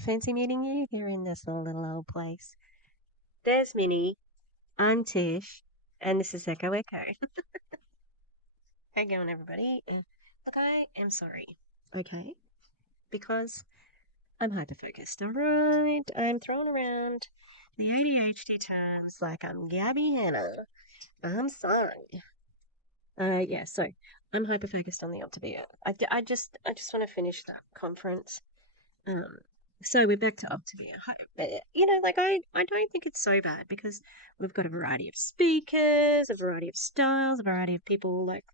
fancy meeting you here in this little old place. There's Minnie, I'm Tish, and this is Echo Echo. How you going, everybody? Look, I am sorry, okay? Because I'm hyper-focused, alright? I'm throwing around the ADHD terms like I'm Gabby Hanna. I'm sorry. Yeah, so I'm hyper-focused on the Optavia. I just want to finish that conference. Um, so we're back to Optavia. I don't think it's so bad because we've got a variety of speakers, a variety of styles, a variety of people, like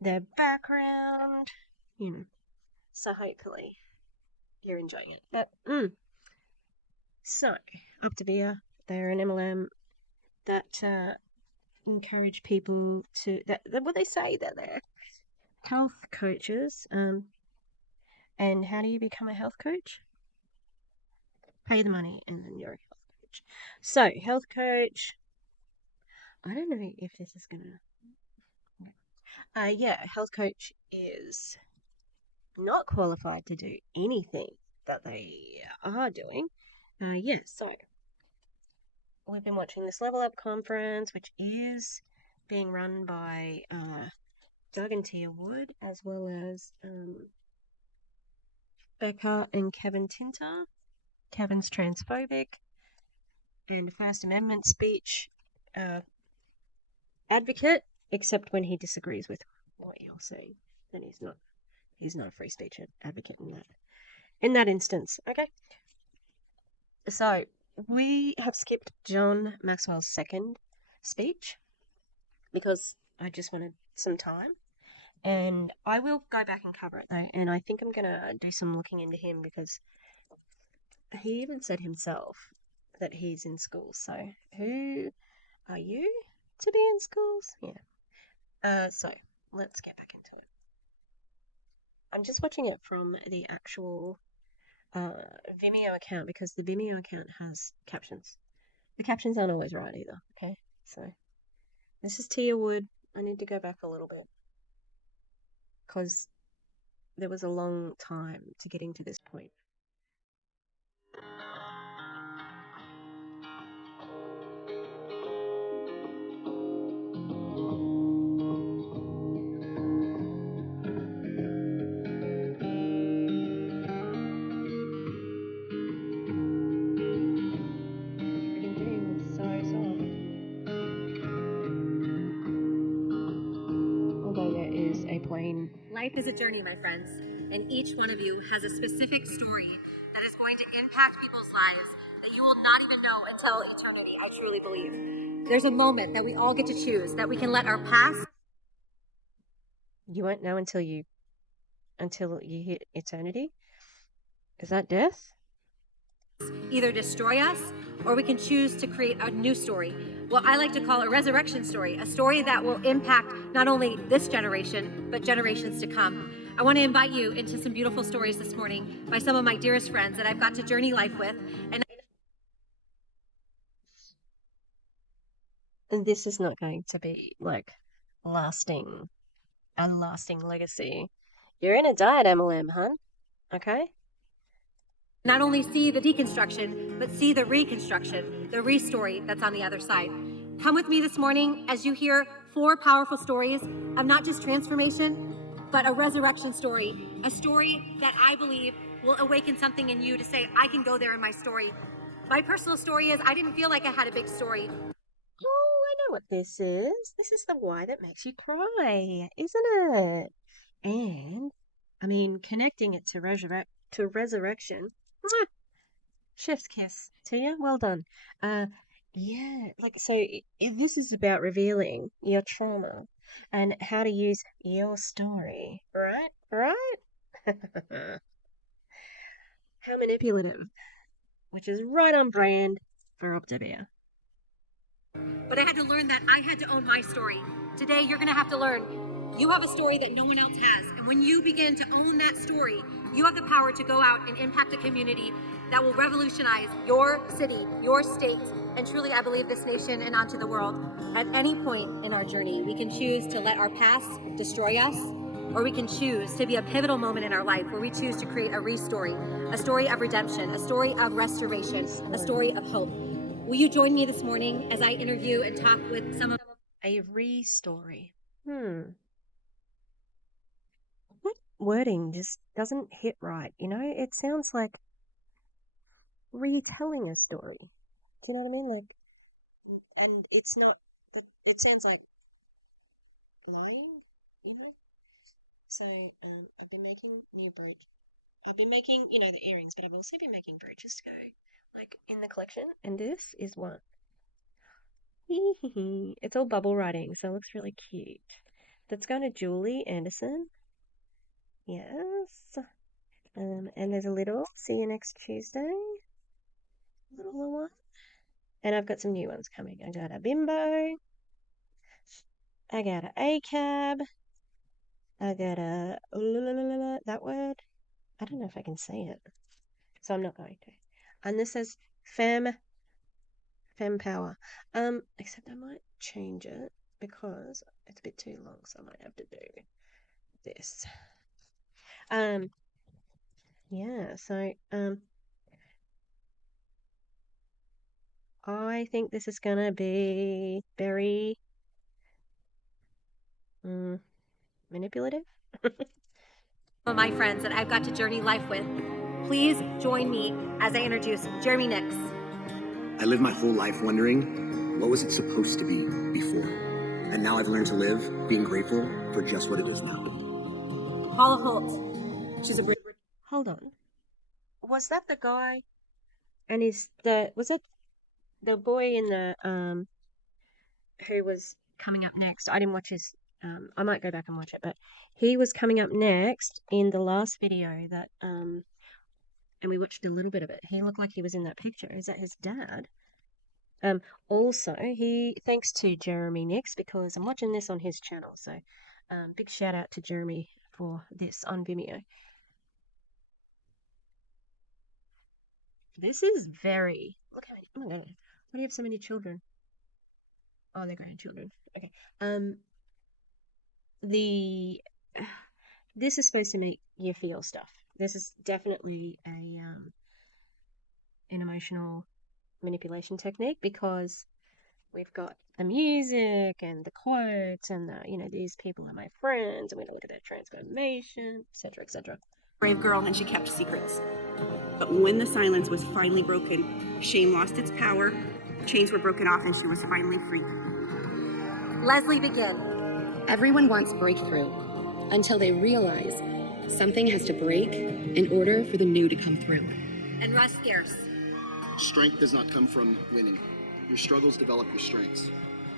their background, you know. So hopefully you're enjoying it. So Optavia, they're an MLM that encourage people to what they say that they're health coaches. And how do you become a health coach? Pay the money and then you're a health coach. So, health coach, I don't know if this is gonna. Yeah, health coach is not qualified to do anything that they are doing. Yeah, so we've been watching this Level Up conference, which is being run by Doug and Tia Wood, as well as Becca and Kevin Tinter. Kevin's transphobic and First Amendment speech advocate, except when he disagrees with what you're saying. Then he's not a free speech advocate in that instance. Okay. So we have skipped John Maxwell's second speech because I just wanted some time. And I will go back and cover it though, and I think I'm gonna do some looking into him because he even said himself that he's in school. So who are you to be in schools? Yeah. So let's get back into it. I'm just watching it from the actual Vimeo account because the Vimeo account has captions. The captions aren't always right either, okay? So this is Tia Wood. I need to go back a little bit because there was a long time to getting to this point. Freaking thing is so soft. Although there is a plane. Life is a journey, my friends, and each one of you has a specific story that is going to impact people's lives that you will not even know until eternity, I truly believe. There's a moment that we all get to choose, that we can let our past. You won't know until you hit eternity. Is that death? Either destroy us or we can choose to create a new story, what I like to call a resurrection story, a story that will impact not only this generation, but generations to come. I want to invite you into some beautiful stories this morning by some of my dearest friends that I've got to journey life with. And this is not going to be like a lasting legacy. You're in a diet, MLM, hun. Okay? Not only see the deconstruction, but see the reconstruction, the restory that's on the other side. Come with me this morning as you hear 4 powerful stories of not just transformation, but a resurrection story, a story that I believe will awaken something in you to say, I can go there in my story. My personal story is I didn't feel like I had a big story. Oh, I know what this is. This is the why that makes you cry, isn't it? And, I mean, connecting it to resurrection. Mwah! Chef's kiss to you. Well done. Yeah, like, so this is about revealing your trauma and how to use your story, right? Right? How manipulative, which is right on brand for Optavia. But I had to learn that I had to own my story. Today, you're going to have to learn you have a story that no one else has. And when you begin to own that story, you have the power to go out and impact a community that will revolutionize your city, your state, and truly, I believe, this nation and onto the world. At any point in our journey, we can choose to let our past destroy us, or we can choose to be a pivotal moment in our life where we choose to create a restory, a story of redemption, a story of restoration, a story of hope. Will you join me this morning as I interview and talk with some of A re-story. That wording just doesn't hit right, you know? It sounds like retelling a story. Do you know what I mean? Like, and it's not, it sounds like lying, you know? So, I've been making new bridge. I've been making, the earrings, but I've also been making brooches to go, like, in the collection. And this is one. It's all bubble writing, so it looks really cute. That's going to Julie Anderson. Yes. And there's a little, see you next Tuesday. Little one. And I've got some new ones coming. I got a bimbo. I got a ACAB. I got a that word. I don't know if I can say it, so I'm not going to. And this says fem power. Except I might change it because it's a bit too long, so I might have to do this. Yeah. So I think this is gonna be very manipulative. of my friends that I've got to journey life with. Please join me as I introduce Jeremy Nix. I lived my whole life wondering, what was it supposed to be before? And now I've learned to live being grateful for just what it is now. Paula Holt. She's a Brit. Hold on. Was that the guy? And was it the boy in the who was coming up next? I didn't watch his. I might go back and watch it, but he was coming up next in the last video that and we watched a little bit of it. He looked like he was in that picture. Is that his dad? Also, thanks to Jeremy Nix because I'm watching this on his channel. So, big shout out to Jeremy for this on Vimeo. This is very. Look how many. Oh my god! Why do you have so many children? Oh, they're grandchildren. Okay. The this is supposed to make you feel stuff. This is definitely an emotional manipulation technique because we've got the music and the quotes and these people are my friends and we're gonna look at their transformation, etc., etc. Brave girl, and she kept secrets. But when the silence was finally broken, shame lost its power, chains were broken off, and she was finally free. Leslie, begin. Everyone wants breakthrough until they realize something has to break in order for the new to come through. And Russ Scarce. Strength does not come from winning. Your struggles develop your strengths.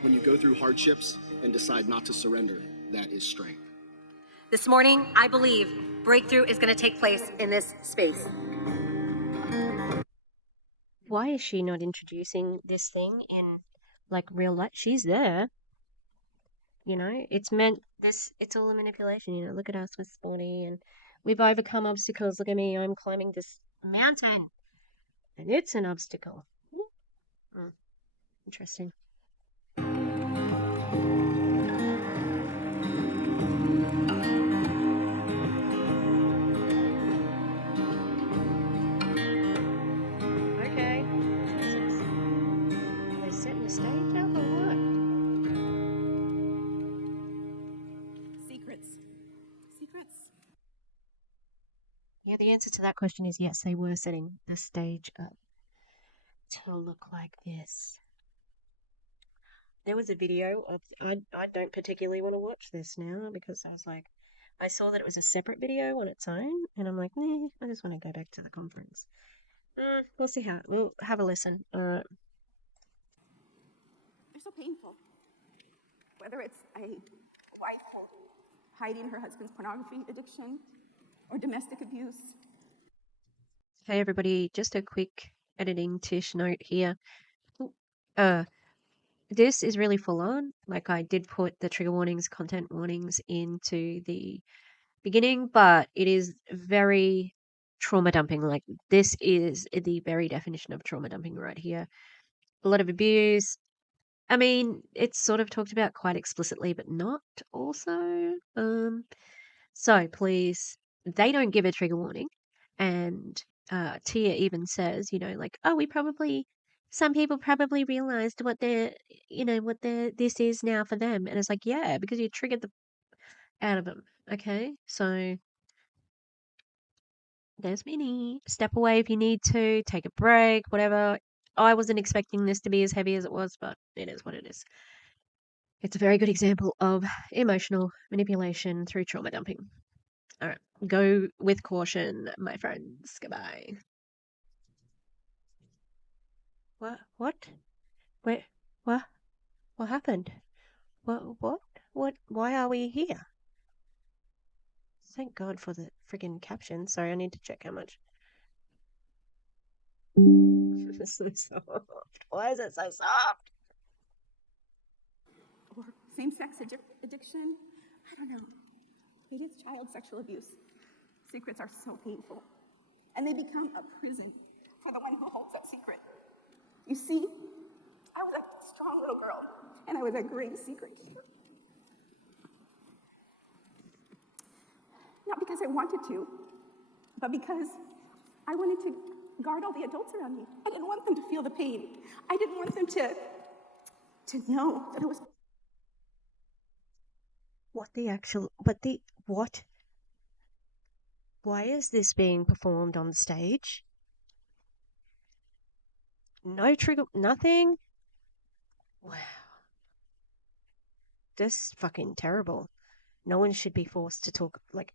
When you go through hardships and decide not to surrender, that is strength. This morning, I believe breakthrough is going to take place in this space. Why is she not introducing this thing in like real life? She's there. It's meant it's all a manipulation, look at us, we're sporty and we've overcome obstacles. Look at me, I'm climbing this mountain. And it's an obstacle. Interesting. Okay. They're setting the stage up or what? Secrets. Secrets. Yeah, the answer to that question is yes, they were setting the stage up to look like this. There was a video of I don't particularly want to watch this now because I was like I saw that it was a separate video on its own and I'm like, nah, I just want to go back to the conference. We'll see how we'll have a listen. They're so painful. Whether it's a wife hiding her husband's pornography addiction or domestic abuse. Hey everybody, just a quick editing tish note here. This is really full on. Like I did put the trigger warnings, content warnings into the beginning, but it is very trauma dumping. Like this is the very definition of trauma dumping right here. A lot of abuse. I mean, it's sort of talked about quite explicitly, but not also. So please, they don't give a trigger warning. And Tia even says, like, oh, some people probably realized this is now for them. And it's like, yeah, because you triggered the out of them. Okay, so there's Minnie. Step away if you need to, take a break, whatever. I wasn't expecting this to be as heavy as it was, but it is what it is. It's a very good example of emotional manipulation through trauma dumping. All right, go with caution, my friends. Goodbye. What? What? Wait, what? What happened? What? What? Why are we here? Thank God for the friggin' caption. Sorry, I need to check how much. It's so soft. Why is it so soft? Or same-sex addiction. I don't know. Maybe it's child sexual abuse. Secrets are so painful. And they become a prison for the one who holds that secret. You see, I was a strong little girl, and I was a great secret keeper. Not because I wanted to, but because I wanted to guard all the adults around me. I didn't want them to feel the pain. I didn't want them to know that it was... What? Why is this being performed on stage? No trigger, nothing? Wow. This is fucking terrible. No one should be forced to talk, like,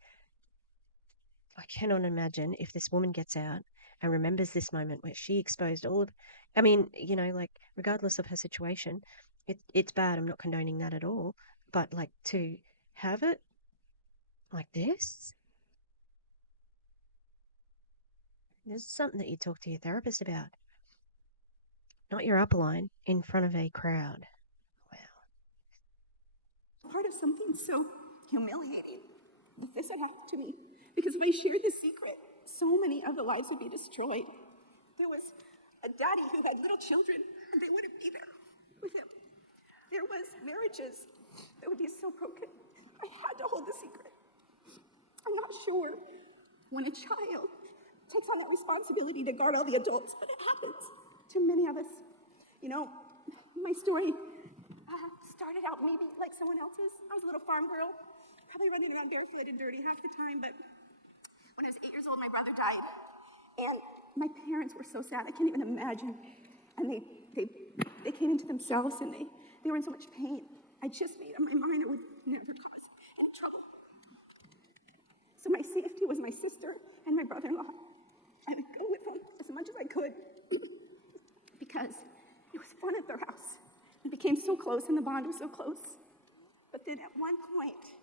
I cannot imagine if this woman gets out and remembers this moment where she exposed all of, I mean, like, regardless of her situation, it's bad. I'm not condoning that at all. But, like, to have it like this is something that you talk to your therapist about, not your upline in front of a crowd. Wow. Part of something so humiliating if this had happened to me. Because if I shared this secret, so many other lives would be destroyed. There was a daddy who had little children, and they wouldn't be there with him. There was marriages that would be so broken. I had to hold the secret. I'm not sure when a child takes on that responsibility to guard all the adults, but it happens to many of us. My story started out maybe like someone else's. I was a little farm girl, probably running around barefoot and dirty half the time, but when I was 8 years old, my brother died. And my parents were so sad, I can't even imagine. And they came into themselves, and they were in so much pain. I just made up my mind I would never cause any trouble. So my safety was my sister and my brother-in-law. I would go with them as much as I could because it was fun at their house. We became so close, and the bond was so close. But then at one point,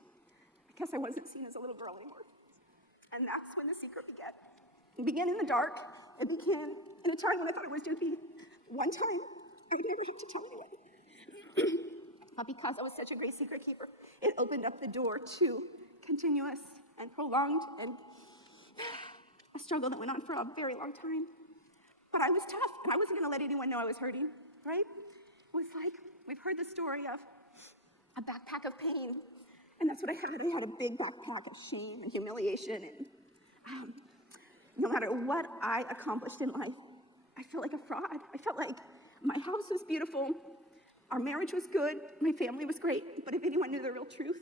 I guess I wasn't seen as a little girl anymore. And that's when the secret began. It began in the dark. It began in a time when I thought it was just be one time. I would never have to tell anyone. But because I was such a great secret keeper, it opened up the door to continuous and prolonged and a struggle that went on for a very long time. But I was tough, and I wasn't going to let anyone know I was hurting, right? It was like, we've heard the story of a backpack of pain, and that's what I had. I had a big backpack of shame and humiliation, and no matter what I accomplished in life, I felt like a fraud. I felt like my house was beautiful, our marriage was good, my family was great, but if anyone knew the real truth,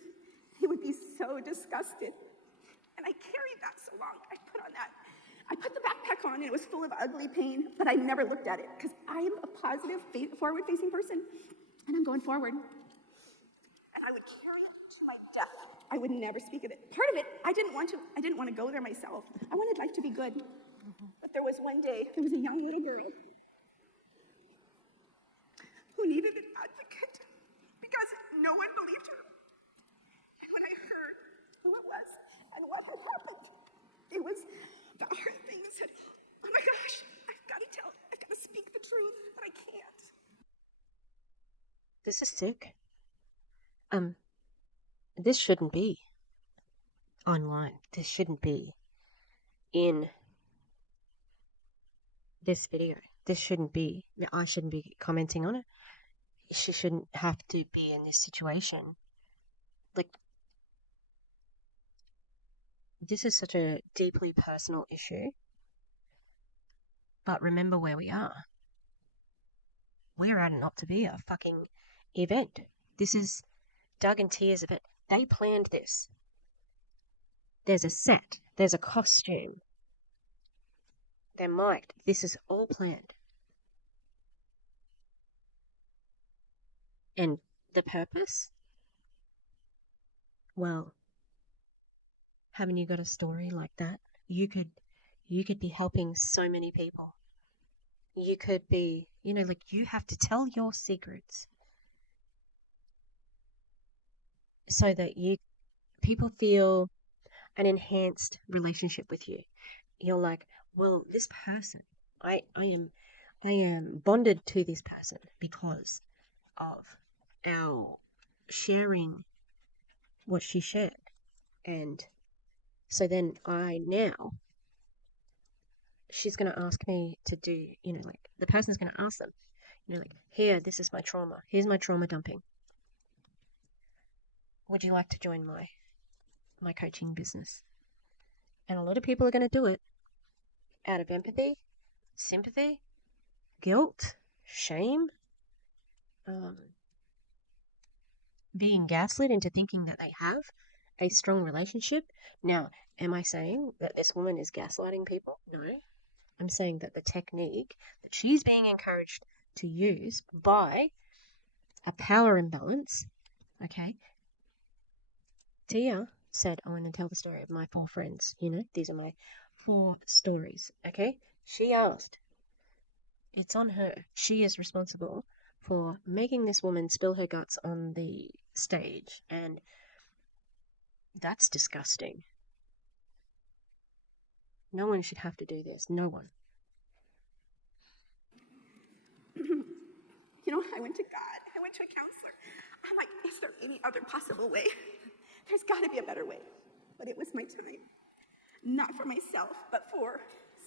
they would be so disgusted. And I carried that so long. I put the backpack on, and it was full of ugly pain, but I never looked at it because I am a positive, forward-facing person, and I'm going forward. And I would carry it to my death. I would never speak of it. Part of it, I didn't want to go there myself. I wanted life to be good. But there was one day, there was a young little girl who needed an advocate because no one believed her. And when I heard who it was and what had happened, it was the hard thing that said, oh my gosh, I've got to speak the truth, but I can't. This is sick. This shouldn't be online. This shouldn't be in this video. This shouldn't be, I shouldn't be commenting on it. She shouldn't have to be in this situation. Like, this is such a deeply personal issue, but remember where we are. We're at an Optavia fucking event. This is Doug and Tia's event. They planned this. There's a set. There's a costume. They're mic'd. This is all planned. And the purpose? Well, haven't you got a story like that? You could be helping so many people. You could be, like you have to tell your secrets so that people feel an enhanced relationship with you. You're like, well, this person, I am bonded to this person because of our sharing what she shared. And so then she's going to ask me to do, like the person's going to ask them, like, here, this is my trauma. Here's my trauma dumping. Would you like to join my coaching business? And a lot of people are going to do it out of empathy, sympathy, guilt, shame, being gaslit into thinking that they have a strong relationship. Now, am I saying that this woman is gaslighting people? No. I'm saying that the technique that she's being encouraged to use by a power imbalance, okay? Tia said, I want to tell the story of my 4 friends. These are my 4 stories, okay? She asked. It's on her. She is responsible for making this woman spill her guts on the stage, and that's disgusting. No one should have to do this. No one. I went to God. I went to a counselor. I'm like, is there any other possible way? There's got to be a better way. But it was my time. Not for myself, but for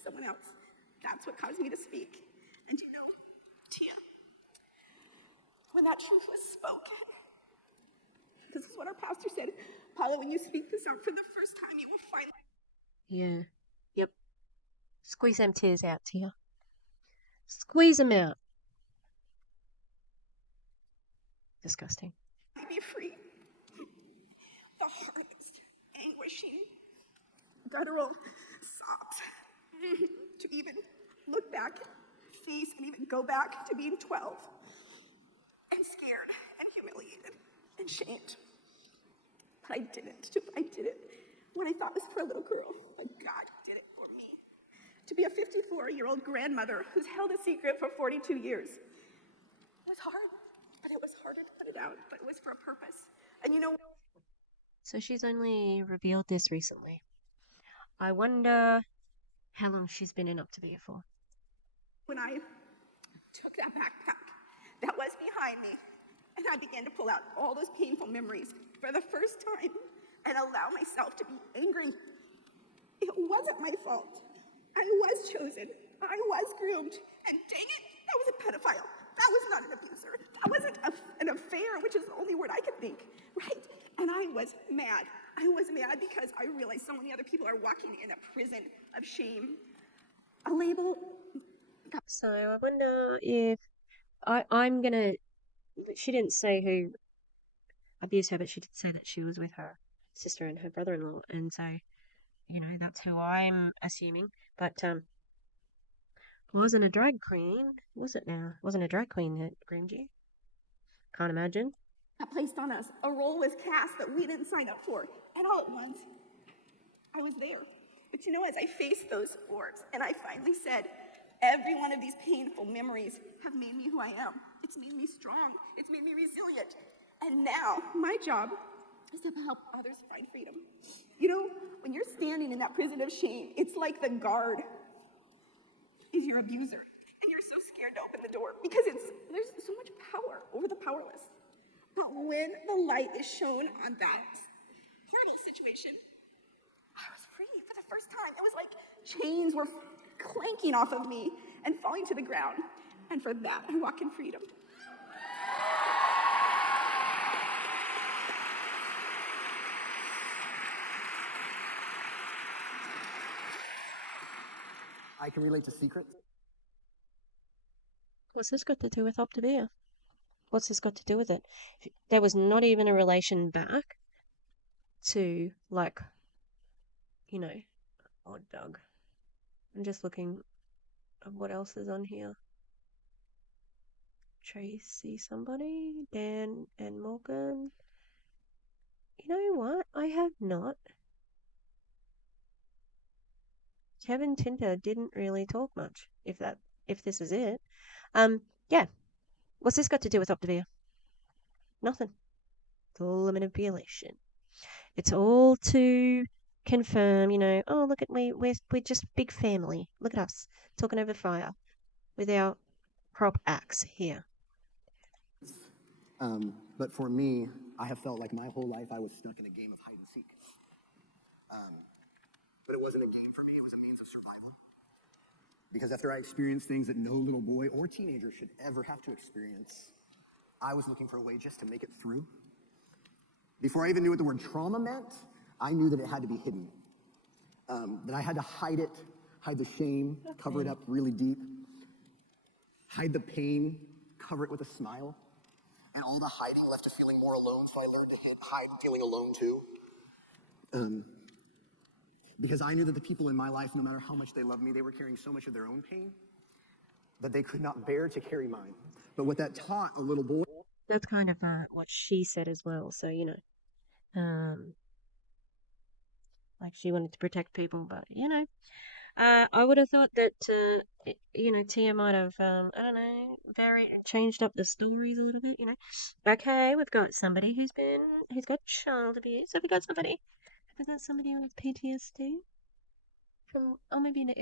someone else. That's what caused me to speak. And Tia, when that truth was spoken, this is what our pastor said, Paula, when you speak this out for the first time, you will find... Yeah. Yep. Squeeze them tears out, Tia. Squeeze them out. Disgusting. Be free. The hardest, anguishing, guttural sobs. To even look back, face, and even go back to being 12. And scared, and humiliated, and shamed. But I didn't. I did it what I thought was for a little girl. But God did it for me. To be a 54-year-old grandmother who's held a secret for 42 years. It was hard. But it was harder to put it out, but it was for a purpose. And So she's only revealed this recently. I wonder how long she's been in Optavia for. When I took that backpack that was behind me, and I began to pull out all those painful memories for the first time and allow myself to be angry, it wasn't my fault. I was chosen. I was groomed. And dang it, that was a pedophile. That was not an abuser. That wasn't an affair, which is the only word I could think, right? And I was mad. I was mad because I realized so many other people are walking in a prison of shame. A label. So I wonder if I'm gonna. She didn't say who abused her, but she did say that she was with her sister and her brother-in-law, and so that's who I'm assuming. But wasn't a drag queen, was it? Now wasn't a drag queen that groomed you? Can't imagine. Placed on us. A role was cast that we didn't sign up for, and all at once, I was there. But as I faced those orbs, and I finally said, every one of these painful memories have made me who I am. It's made me strong. It's made me resilient. And now, my job is to help others find freedom. When you're standing in that prison of shame, it's like the guard is your abuser. And you're so scared to open the door because there's so much power over the powerless. But when the light is shown on that horrible situation, I was free for the first time. It was like chains were clanking off of me and falling to the ground. And for that, I walk in freedom. I can relate to secrets. What's this got to do with Optavia? What's this got to do with it? There was not even a relation back to, like, you know, odd dog. I'm just looking at what else is on here. Tracy somebody, Dan and Morgan. You know what? I have not. Kevin Tinder didn't really talk much, if this is it. Yeah. What's this got to do with Optavia? Nothing. It's all a manipulation. It's all to confirm, oh, look at me, we're just big family. Look at us talking over fire with our prop axe here. But for me, I have felt like my whole life I was stuck in a game of hide and seek. But it wasn't a game for me, it was a means of survival. Because after I experienced things that no little boy or teenager should ever have to experience, I was looking for a way just to make it through. Before I even knew what the word trauma meant, I knew that it had to be hidden. That I had to hide it, hide the shame, cover it up really deep, hide the pain, cover it with a smile. And all the hiding left us feeling more alone, so I learned to hide feeling alone too. Because I knew that the people in my life, no matter how much they loved me, they were carrying so much of their own pain that they could not bear to carry mine. But what that taught a little boy... That's kind of what she said as well. So, like she wanted to protect people, but, I would have thought that, Tia might have, I don't know, changed up the stories a little bit, Okay, we've got somebody who's got child abuse. Have we got somebody with PTSD from, maybe an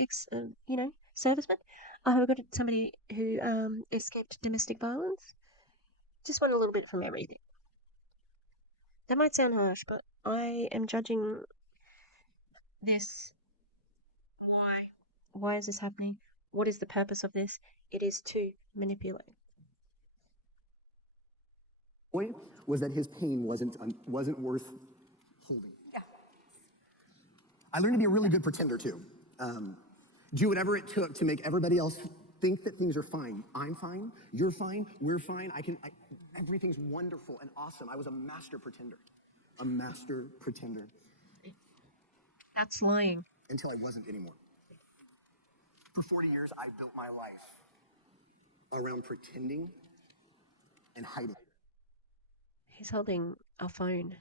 serviceman? Have we got somebody who, escaped domestic violence? Just want a little bit from everything. That might sound harsh, but I am judging this. Why? Why is this happening? What is the purpose of this? It is to manipulate. was that his pain wasn't worth holding. Yeah. I learned to be a really good pretender too. Do whatever it took to make everybody else think that things are fine. I'm fine, you're fine, we're fine. Everything's wonderful and awesome. I was a master pretender. A master pretender. That's lying. Until I wasn't anymore. For 40 years, I built my life around pretending and hiding. He's holding a phone.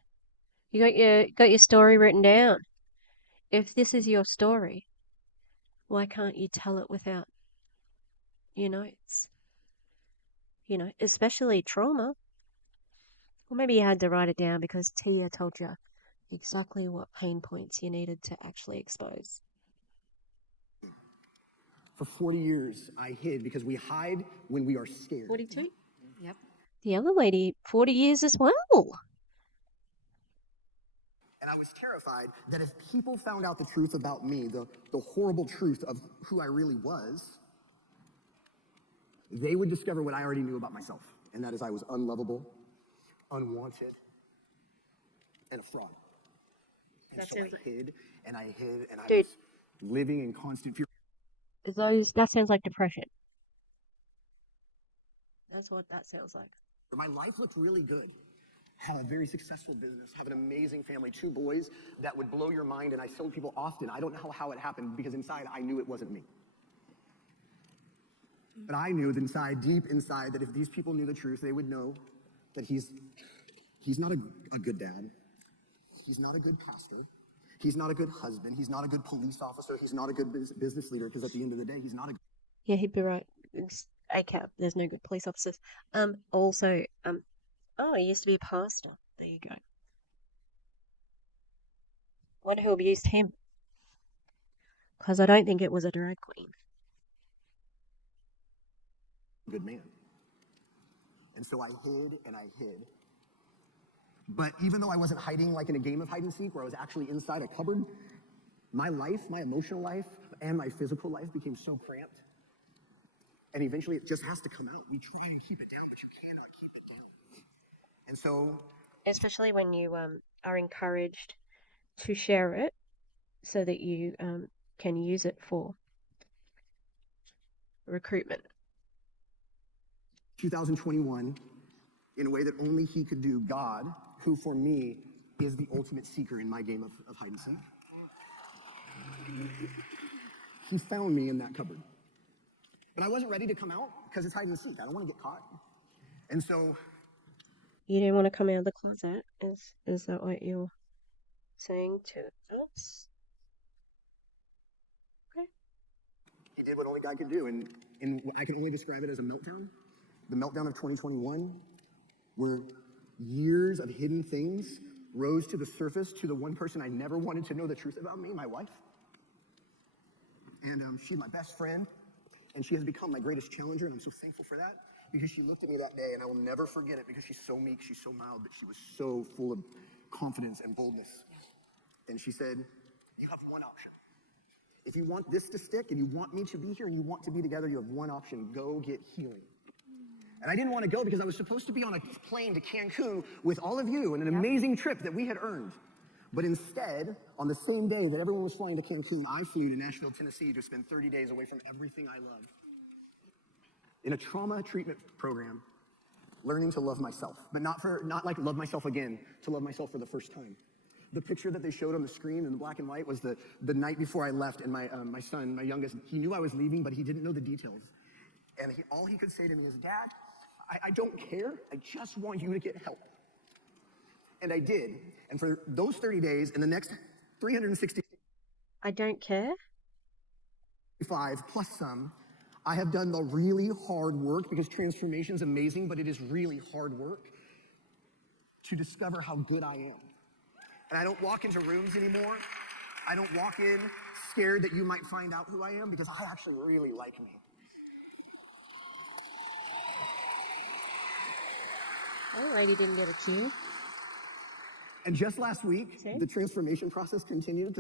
You got your story written down. If this is your story, why can't you tell it without notes? Especially trauma. Or maybe you had to write it down because Tia told you exactly what pain points you needed to actually expose. For 40 years, I hid because we hide when we are scared. 42? Yep. The other lady, 40 years as well. And I was terrified that if people found out the truth about me, the horrible truth of who I really was, they would discover what I already knew about myself. And that is I was unlovable, unwanted, and a fraud. And so I hid, and I hid, and I was living in constant fear. That sounds like depression. That's what that sounds like. My life looked really good. Have a very successful business, have an amazing family, 2 boys that would blow your mind, and I told people often, I don't know how it happened, because inside I knew it wasn't me. But I knew that inside, deep inside, that if these people knew the truth, they would know that he's not a good dad. He's not a good pastor. He's not a good husband. He's not a good police officer. He's not a good business leader, because at the end of the day, he's not a... Yeah, he'd be right. It's ACAB. There's no good police officers. Also, he used to be a pastor. There you go. Wonder who abused him. Because I don't think it was a drag queen. Good man. And so I hid and I hid. But even though I wasn't hiding like in a game of hide and seek where I was actually inside a cupboard, my life, my emotional life, and my physical life became so cramped. And eventually it just has to come out. We try and keep it down, but you cannot keep it down. And so... Especially when you are encouraged to share it so that you can use it for recruitment. 2021 in a way that only he could do. God, who for me is the ultimate seeker in my game of hide and seek. He found me in that cupboard. But I wasn't ready to come out because it's hide and seek. I don't want to get caught. And so... You didn't want to come out of the closet? Is that what you're saying to us? Okay. He did what only God could do, and I can only describe it as a meltdown. The meltdown of 2021, where years of hidden things rose to the surface to the one person I never wanted to know the truth about me, my wife. And she's my best friend, and she has become my greatest challenger, and I'm so thankful for that, because she looked at me that day, and I will never forget it, because she's so meek, she's so mild, but she was so full of confidence and boldness. And she said, you have one option. If you want this to stick, and you want me to be here, and you want to be together, you have one option: go get healing. And I didn't want to go because I was supposed to be on a plane to Cancun with all of you and an amazing trip that we had earned. But instead, on the same day that everyone was flying to Cancun, I flew to Nashville, Tennessee to spend 30 days away from everything I love. In a trauma treatment program, learning to love myself, but not like love myself again, to love myself for the first time. The picture that they showed on the screen in the black and white was the night before I left, and my son, my youngest, he knew I was leaving, but he didn't know the details. And all he could say to me is, Dad, I don't care, I just want you to get help. And I did. And for those 30 days and the next 365 I don't care? plus some, I have done the really hard work, because transformation is amazing, but it is really hard work, to discover how good I am. And I don't walk into rooms anymore. I don't walk in scared that you might find out who I am, because I actually really like me. That lady didn't get a cue. And just last week, the transformation process continued.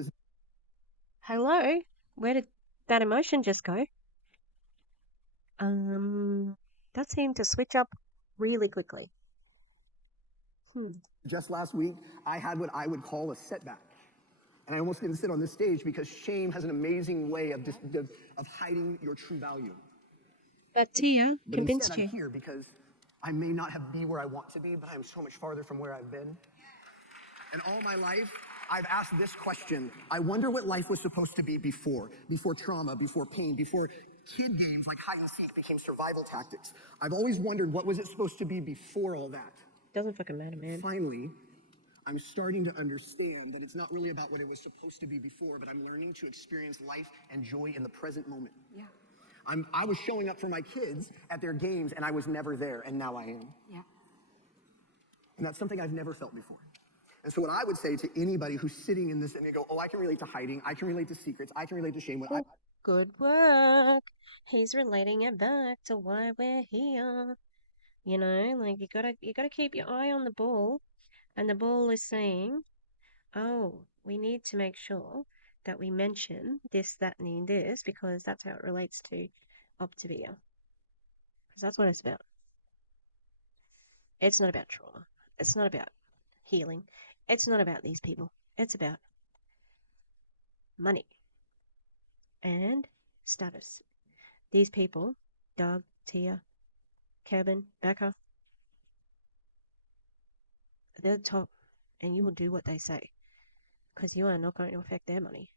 Hello? Where did that emotion just go? That seemed to switch up really quickly. Just last week, I had what I would call a setback. And I almost didn't sit on this stage, because shame has an amazing way of hiding your true value. But Tia convinced instead, you. I'm here because I may not be where I want to be, but I'm so much farther from where I've been. And all my life, I've asked this question. I wonder what life was supposed to be before trauma, before pain, before kid games like hide and seek became survival tactics. I've always wondered, what was it supposed to be before all that? Doesn't fucking matter, man. Finally, I'm starting to understand that it's not really about what it was supposed to be before, but I'm learning to experience life and joy in the present moment. Yeah. I was showing up for my kids at their games, and I was never there, and now I am. Yeah. And that's something I've never felt before. And so what I would say to anybody who's sitting in this and they go, oh, I can relate to hiding, I can relate to secrets, I can relate to shame. Good work. He's relating it back to why we're here. You know, like you gotta keep your eye on the ball, and the ball is saying, oh, we need to make sure that we mention this, that, and this, because that's how it relates to Optavia. Because that's what it's about. It's not about trauma. It's not about healing. It's not about these people. It's about money and status. These people, Doug, Tia, Kevin, Becca, they're the top, and you will do what they say, because you are not going to affect their money.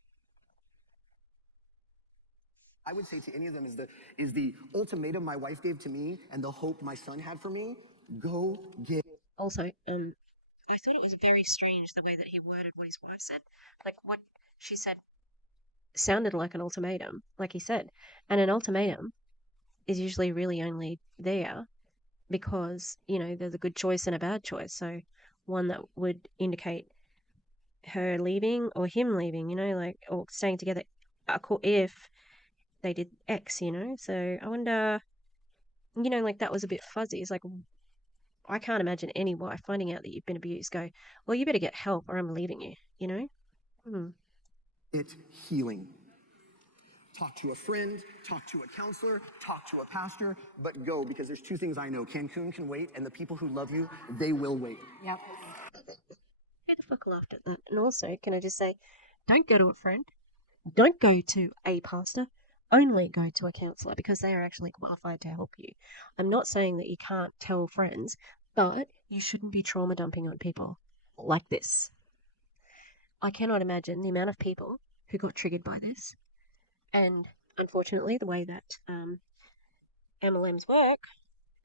I would say to any of them is the ultimatum my wife gave to me and the hope my son had for me. Go get. Also, I thought it was very strange the way that he worded what his wife said. Like, what she said sounded like an ultimatum, like he said. And an ultimatum is usually really only there because, you know, there's a good choice and a bad choice. So one that would indicate her leaving or him leaving, you know, like, or staying together if they did X, you know. So I wonder, you know, like that was a bit fuzzy. It's like, I can't imagine any wife finding out that you've been abused go, well, you better get help or I'm leaving you, you know? It's healing. Talk to a friend, talk to a counselor, talk to a pastor, but go, because there's two things I know. Cancun can wait, and the people who love you, they will wait. Yep. Who the fuck laughed at that? And also, can I just say, don't go to a friend, don't go to a pastor, only go to a counsellor because they are actually qualified to help you. I'm not saying that you can't tell friends, but you shouldn't be trauma dumping on people like this. I cannot imagine the amount of people who got triggered by this. And unfortunately, the way that MLMs work,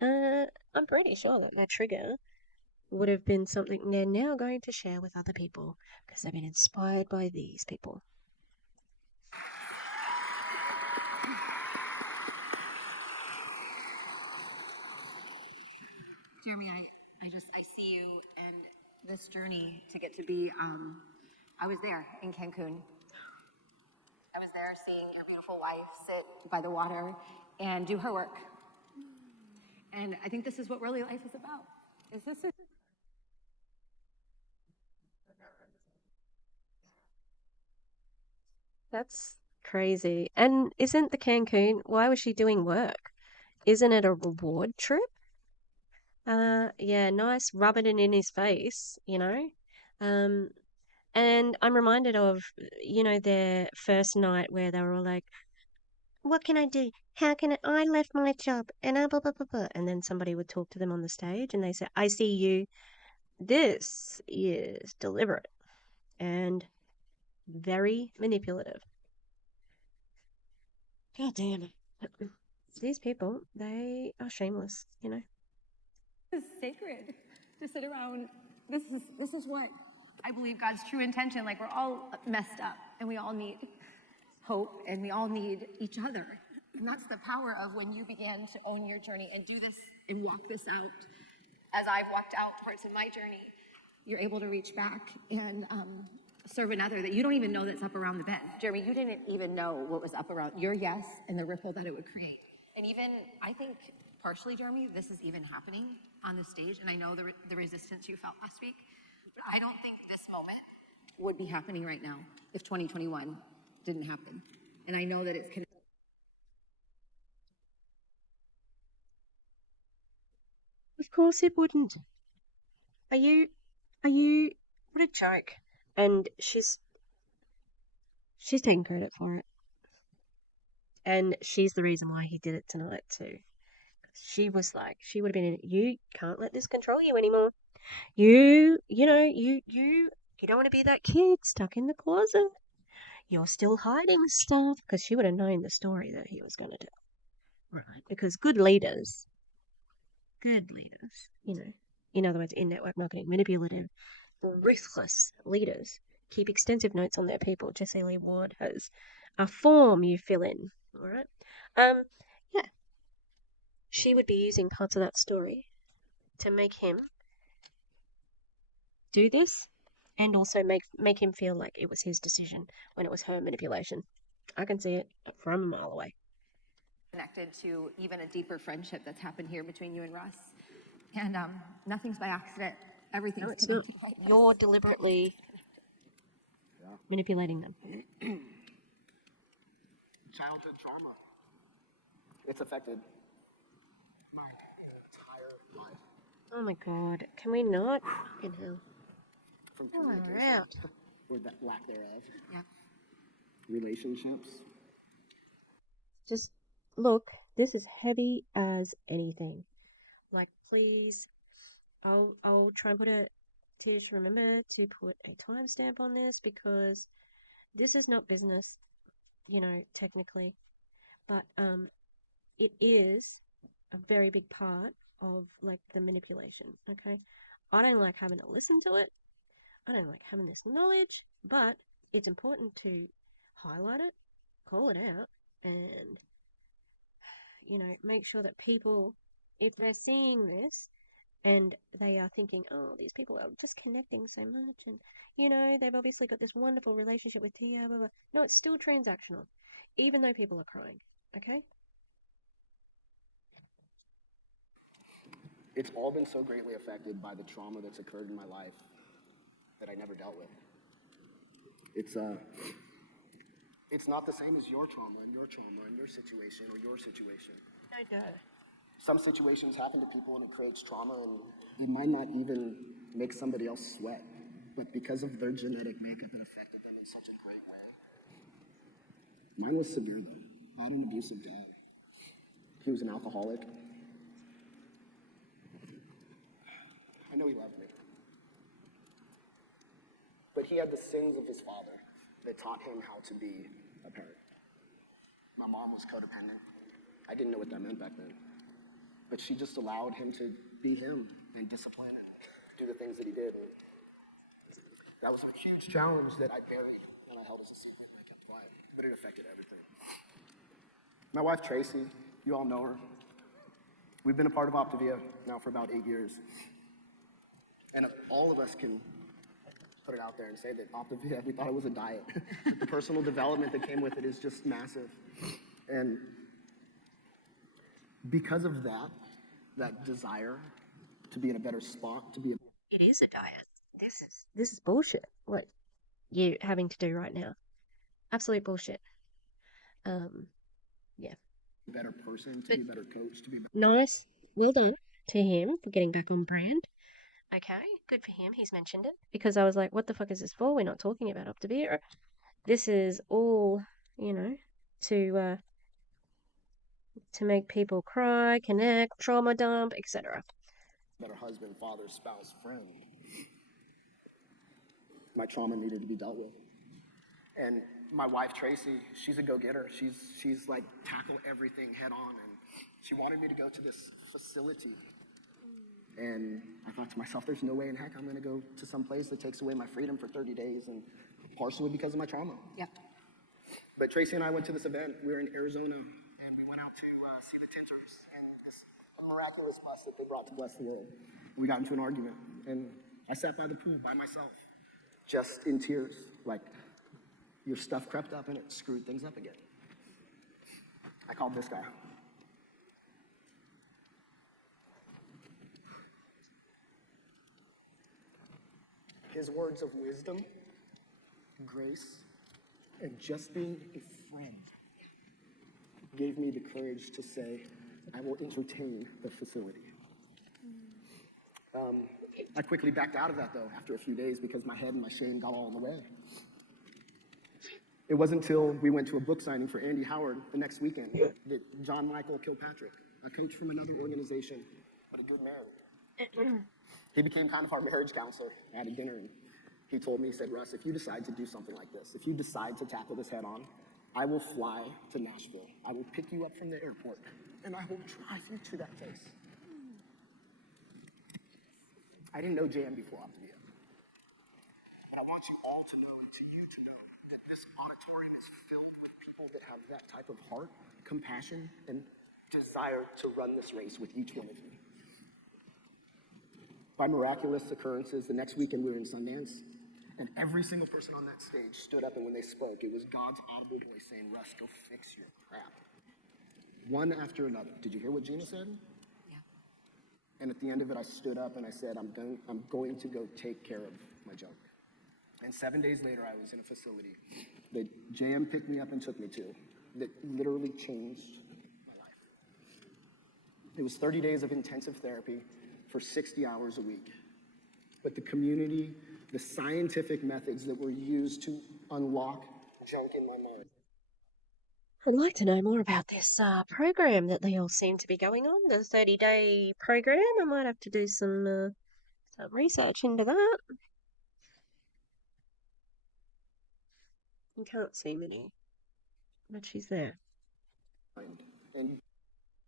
I'm pretty sure that their trigger would have been something they're now going to share with other people because they've been inspired by these people. Jeremy, I see you and this journey to get to be, I was there in Cancun. I was there seeing your beautiful wife sit by the water and do her work. And I think this is what really life is about. Is this a That's crazy. And isn't the Cancun, why was she doing work? Isn't it a reward trip? Yeah, nice rubbing it in his face, you know? Um, and I'm reminded of, their first night where they were all like, what can I do? How can I left my job and blah, blah, blah, blah. And then somebody would talk to them on the stage and they say, I see you. This is deliberate and very manipulative. God damn it. These people, they are shameless, This is sacred to sit around. This is what I believe God's true intention. Like, we're all messed up and we all need hope and we all need each other. And that's the power of when you began to own your journey and do this and walk this out. As I've walked out parts of my journey, you're able to reach back and serve another that you don't even know that's up around the bend. Jeremy, you didn't even know what was up around your yes and the ripple that it would create. And even, I think, partially, Jeremy, this is even happening on the stage. And I know the resistance you felt last week. But I don't think this moment would be happening right now if 2021 didn't happen. And I know that it's connected. Of course it wouldn't. Are you, what a joke. And she's taking credit for it. And she's the reason why he did it tonight too. She was like, she would have been, you can't let this control you anymore. You don't want to be that kid stuck in the closet. You're still hiding stuff because she would have known the story that he was going to tell. Right. Because good leaders, in other words, in network marketing, manipulative, ruthless leaders keep extensive notes on their people. Jesse Lee Ward has a form you fill in. All right. Yeah. She would be using parts of that story to make him do this and also make him feel like it was his decision when it was her manipulation. I can see it from a mile away. Connected to even a deeper friendship that's happened here between you and Russ. And nothing's by accident. Everything's No, it's connected. not. You're deliberately manipulating them. Childhood trauma. It's affected my entire life. Oh my god. Can we not? In hell. From Oh, communication. out. Or that lack thereof. Yeah. Relationships. Just look, this is heavy as anything. Like, please, I'll try and Tish, remember to put a timestamp on this because this is not business, technically, but it is a very big part of like the manipulation. Okay, I don't like having to listen to it. I don't like having this knowledge, but it's important to highlight it, call it out, and make sure that people, if they're seeing this and they are thinking, oh, these people are just connecting so much, and they've obviously got this wonderful relationship with Tia, blah, blah. No, it's still transactional, even though people are crying. Okay. It's all been so greatly affected by the trauma that's occurred in my life that I never dealt with. It's not the same as your trauma and your situation or your situation. I know. Some situations happen to people and it creates trauma and it might not even make somebody else sweat, but because of their genetic makeup, it affected them in such a great way. Mine was severe though. I had an abusive dad. He was an alcoholic. I know he loved me. But he had the sins of his father that taught him how to be a parent. My mom was codependent. I didn't know what that meant back then. But she just allowed him to be him and discipline and do the things that he did. That was a huge challenge that I buried and I held as a secret and I kept quiet. But it affected everything. My wife, Tracy, you all know her. We've been a part of Optavia now for about 8 years. And all of us can put it out there and say that Optavia, we thought it was a diet. The personal development that came with it is just massive. And because of that desire to be in a better spot, to be a... It is a diet. This is bullshit. What you're having to do right now. Absolute bullshit. Yeah. better person, to be a better coach, to be Nice. Well done to him for getting back on brand. Okay, good for him. He's mentioned it. Because I was like, what the fuck is this for? We're not talking about Optavia. This is all, to make people cry, connect, trauma dump, etc. better husband, father, spouse, friend. My trauma needed to be dealt with. And my wife, Tracy, she's a go-getter. She's like, tackle everything head on. And she wanted me to go to this facility. And I thought to myself, there's no way in heck I'm gonna go to some place that takes away my freedom for 30 days, and partially because of my trauma. Yep. But Tracy and I went to this event. We were in Arizona, and we went out to see the Tinters and this miraculous bus that they brought to bless the world. We got into an argument, and I sat by the pool by myself, just in tears, like your stuff crept up and it screwed things up again. I called this guy. His words of wisdom, grace, and just being a friend gave me the courage to say, I will entertain the facility. I quickly backed out of that, though, after a few days because my head and my shame got all in the way. It wasn't until we went to a book signing for Andy Howard the next weekend that John Michael Kilpatrick, a coach from another organization, but a good man, he became kind of our marriage counselor at a dinner. And he told me, he said, Russ, if you decide to do something like this, if you decide to tackle this head on, I will fly to Nashville. I will pick you up from the airport, and I will drive you to that place. I didn't know JM before Optavia. But I want you all to know, and to you to know, that this auditorium is filled with people that have that type of heart, compassion, and desire to run this race with each one of you. By miraculous occurrences, the next weekend we were in Sundance, and every single person on that stage stood up, and when they spoke, it was God's audible voice saying, Russ, go fix your crap. One after another. Did you hear what Gina said? Yeah. And at the end of it, I stood up and I said, I'm going to go take care of my junk. And 7 days later, I was in a facility that JM picked me up and took me to that literally changed my life. It was 30 days of intensive therapy for 60 hours a week. But the community, the scientific methods that were used to unlock junk in my mind. I'd like to know more about this program that they all seem to be going on, the 30-day program. I might have to do some research into that. You can't see Minnie, but she's there. And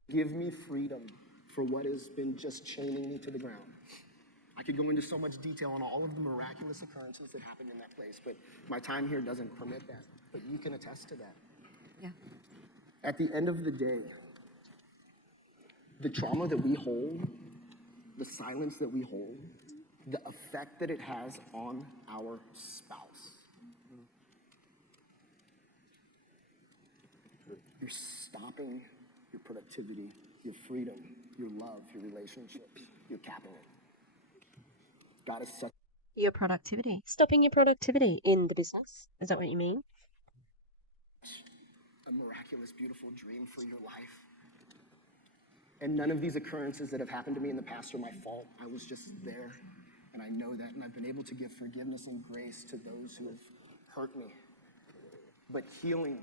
give me freedom for what has been just chaining me to the ground. I could go into so much detail on all of the miraculous occurrences that happened in that place, but my time here doesn't permit that. But you can attest to that. Yeah. At the end of the day, the trauma that we hold, the silence that we hold, the effect that it has on our spouse. You're stopping your productivity, your freedom, your love, your relationships. You're capping it. God is such Your productivity. Stopping your productivity in the business. Is that what you mean? a miraculous, beautiful dream for your life. And none of these occurrences that have happened to me in the past are my fault. I was just there, and I know that, and I've been able to give forgiveness and grace to those who have hurt me. But healing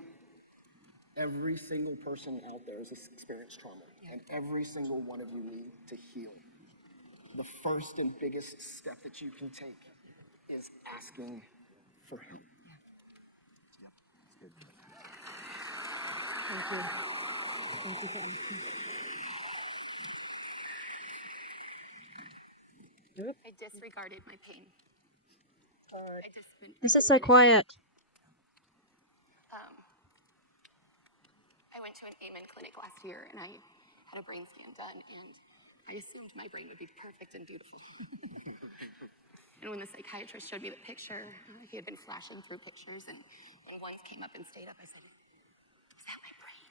Every single person out there has experienced trauma, and every single one of you need to heal. The first and biggest step that you can take is asking for help. Thank you. Thank you for asking. I disregarded my pain. I just been. This is so quiet. I went to an Amen clinic last year and I had a brain scan done and I assumed my brain would be perfect and beautiful. And when the psychiatrist showed me the picture, he had been flashing through pictures and when one came up and stayed up, I said, is that my brain?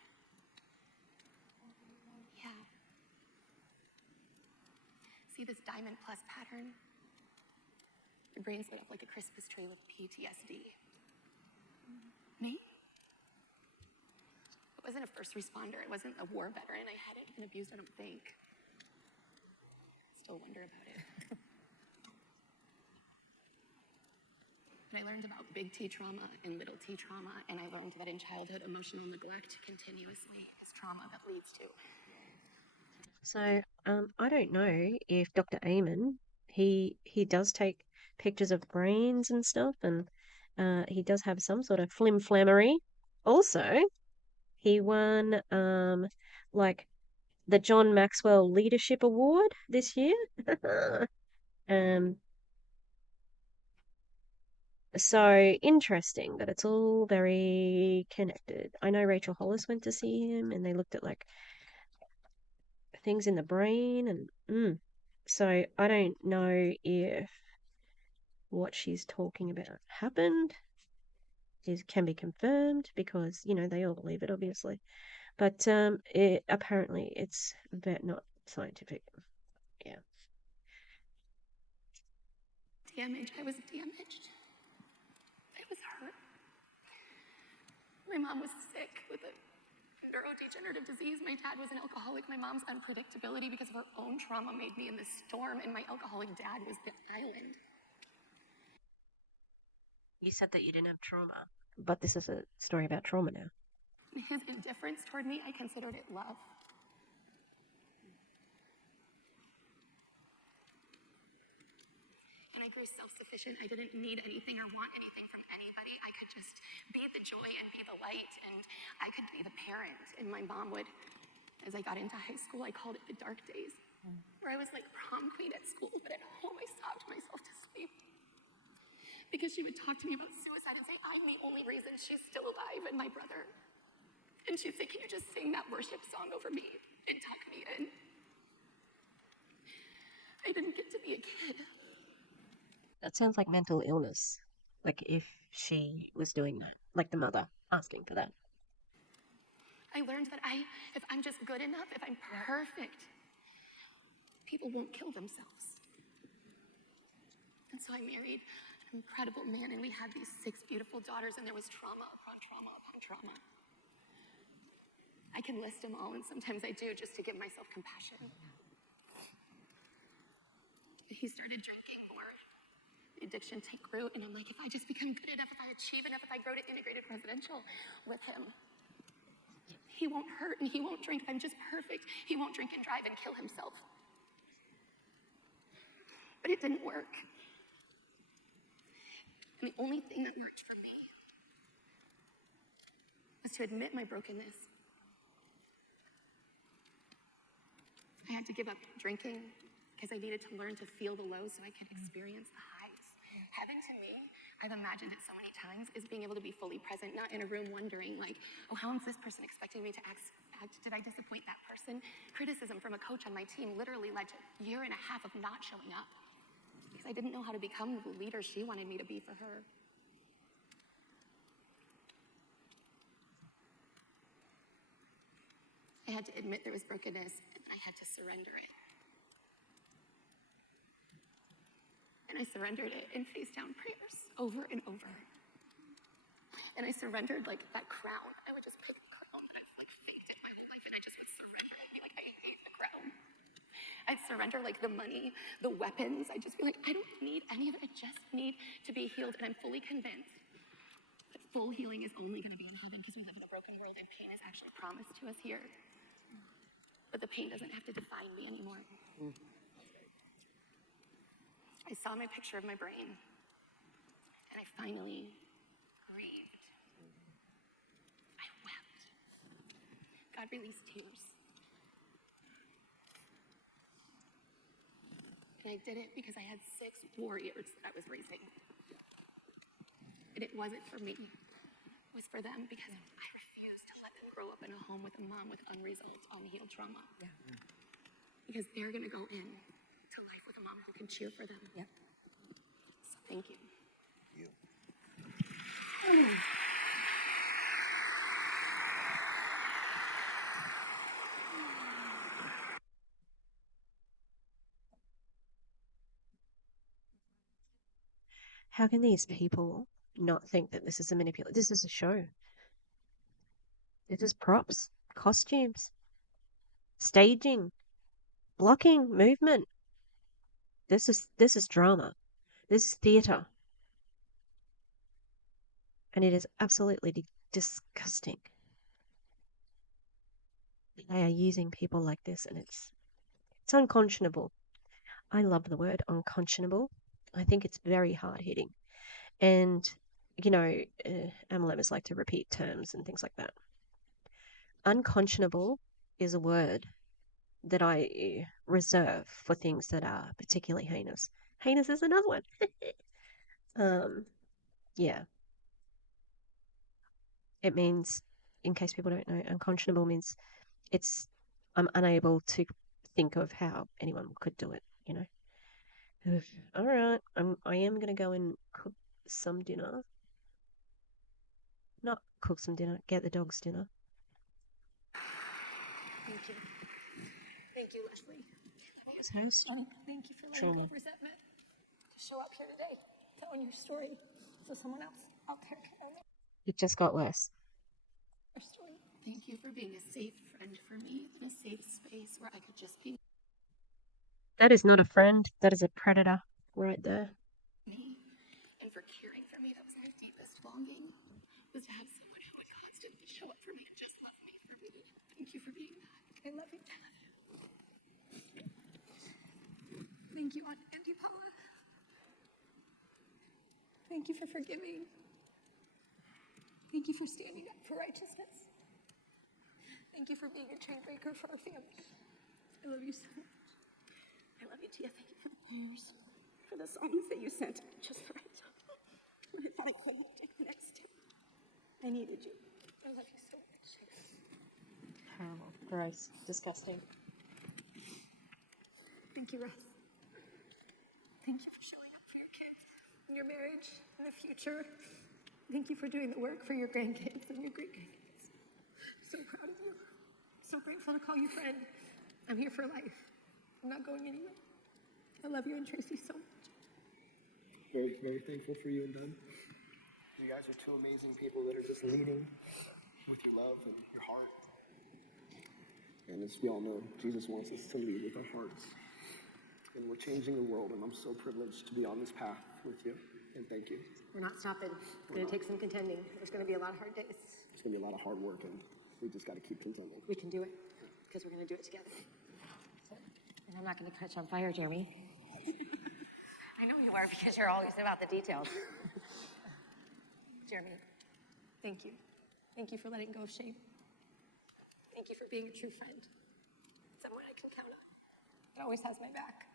Yeah. See this diamond plus pattern? Your brain's lit up like a Christmas tree with PTSD. Me? I wasn't a first responder. I wasn't a war veteran. I hadn't been abused, I don't think. Still wonder about it. But I learned about big T trauma and little T trauma, and I learned that in childhood, emotional neglect continuously is trauma that leads to. So, I don't know if Dr. Amen, he does take pictures of brains and stuff, and he does have some sort of flim-flammery. Also, he won like the John Maxwell Leadership Award this year. um, so interesting that it's all very connected. I know Rachel Hollis went to see him, and they looked at like things in the brain, and so I don't know if what she's talking about happened can be confirmed because they all believe it, obviously, but apparently it's not scientific. Yeah. Damage. I was damaged. I was hurt. My mom was sick with a neurodegenerative disease. My dad was an alcoholic. My mom's unpredictability because of her own trauma made me in this storm, and my alcoholic dad was the island. You said that you didn't have trauma, but this is a story about trauma now. His indifference toward me, I considered it love. And I grew self-sufficient. I didn't need anything or want anything from anybody. I could just be the joy and be the light, and I could be the parent. And my mom would, as I got into high school, I called it the dark days, where I was like prom queen at school, but at home I sobbed myself to sleep. Because she would talk to me about suicide and say, I'm the only reason she's still alive, and my brother. And she'd say, can you just sing that worship song over me and tuck me in? I didn't get to be a kid. That sounds like mental illness. Like if she was doing that, like the mother asking for that. I learned that if I'm just good enough, if I'm perfect, people won't kill themselves. And so I married an incredible man, and we had these 6 beautiful daughters, and there was trauma upon trauma upon trauma. I can list them all, and sometimes I do just to give myself compassion. He started drinking more. The addiction took root, and I'm like, if I just become good enough, if I achieve enough, if I grow to integrated residential with him, he won't hurt and he won't drink. If I'm just perfect, he won't drink and drive and kill himself. But it didn't work. And the only thing that worked for me was to admit my brokenness. I had to give up drinking because I needed to learn to feel the lows so I could experience the highs. Heaven to me, I've imagined it so many times, is being able to be fully present, not in a room wondering like, oh, how is this person expecting me to act? Did I disappoint that person? Criticism from a coach on my team literally led to a year and a half of not showing up because I didn't know how to become the leader she wanted me to be for her. I had to admit there was brokenness, and I had to surrender it. And I surrendered it in face down prayers over and over. And I surrendered like that crown. I would just pick the crown that I've like faked in my whole life, and I just would surrender and be like, I hate the crown. I'd surrender like the money, the weapons. I'd just be like, I don't need any of it. I just need to be healed. And I'm fully convinced that full healing is only going to be in heaven because we live in a broken world and pain is actually promised to us here. But the pain doesn't have to define me anymore. I saw my picture of my brain, and I finally grieved. I wept. God released tears. And I did it because I had 6 warriors that I was raising. And it wasn't for me. It was for them because I refused to let them grow up in a home with a mom with unresolved, unhealed trauma. Yeah. Because they're going to go in to life with a mom who can cheer for them. Yep. So thank you. You. How can these people not think that this is a manipulation? This is a show. This is props, costumes, staging, blocking, movement. This is drama. This is theatre. And it is absolutely disgusting. They are using people like this, and it's unconscionable. I love the word unconscionable. I think it's very hard hitting. And, you know, MLMers like to repeat terms and things like that. Unconscionable is a word that I reserve for things that are particularly heinous. Heinous is another one. Yeah. It means, in case people don't know, unconscionable means I'm unable to think of how anyone could do it, you know. All right, I am gonna go and cook some dinner. Not cook some dinner, get the dogs dinner. Thank you. Thank you, Leslie. As host, Thank you for letting go of resentment to show up here today, telling your story so someone else out there can know it just got worse. your story. Thank you for being a safe friend for me in a safe space where I could just be That is not a friend. That is a predator right there. me. And for caring for me, that was my deepest longing, was to have someone who would constantly show up for me and just love me for me. Thank you for being that. I love you, Dad. Thank you, Aunt Auntie Paula. Thank you for forgiving. Thank you for standing up for righteousness. Thank you for being a chain breaker for our family. I love you so much. I love you, Tia. Thank you for the prayers, for the songs that you sent just right. When I thought I couldn't take the next step. I needed you. I love you so much. Horrible. Gross. Disgusting. Thank you, Russ. Thank you for showing up for your kids, in your marriage, in the future. Thank you for doing the work for your grandkids and your great-grandkids. So proud of you. So grateful to call you friend. I'm here for life. I'm not going anywhere. I love you and Tracy so much. Very, very thankful for you and Doug. You guys are 2 amazing people that are just leading with your love and your heart. And as we all know, Jesus wants us to lead with our hearts. And we're changing the world, and I'm so privileged to be on this path with you. And thank you. We're not stopping. It's going to take some contending. There's going to be a lot of hard days. It's going to be a lot of hard work, and we just got to keep contending. We can do it because we're going to do it together. And I'm not going to catch on fire, Jeremy. I know you are because you're always about the details. Jeremy, thank you. Thank you for letting go of shame. Thank you for being a true friend. Someone I can count on. That always has my back.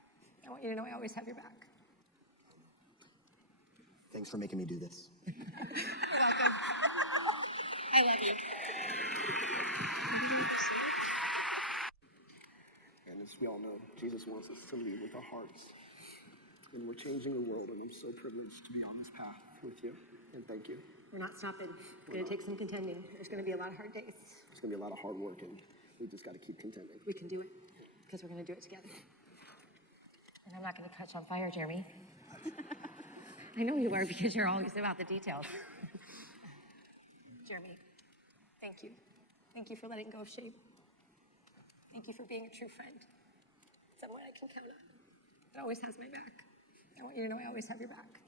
I want you to know I always have your back. Thanks for making me do this. You're welcome. I love you. And as we all know, Jesus wants us to lead with our hearts. And we're changing the world, and I'm so privileged to be on this path with you. And thank you. We're not stopping. It's going to take some contending. There's going to be a lot of hard days. It's going to be a lot of hard work, and we just got to keep contending. We can do it because we're going to do it together. And I'm not going to catch on fire, Jeremy. I know you are because you're always about the details. Jeremy, thank you. Thank you for letting go of shame. Thank you for being a true friend. Someone I can count on. That always has my back. I want you to know I always have your back.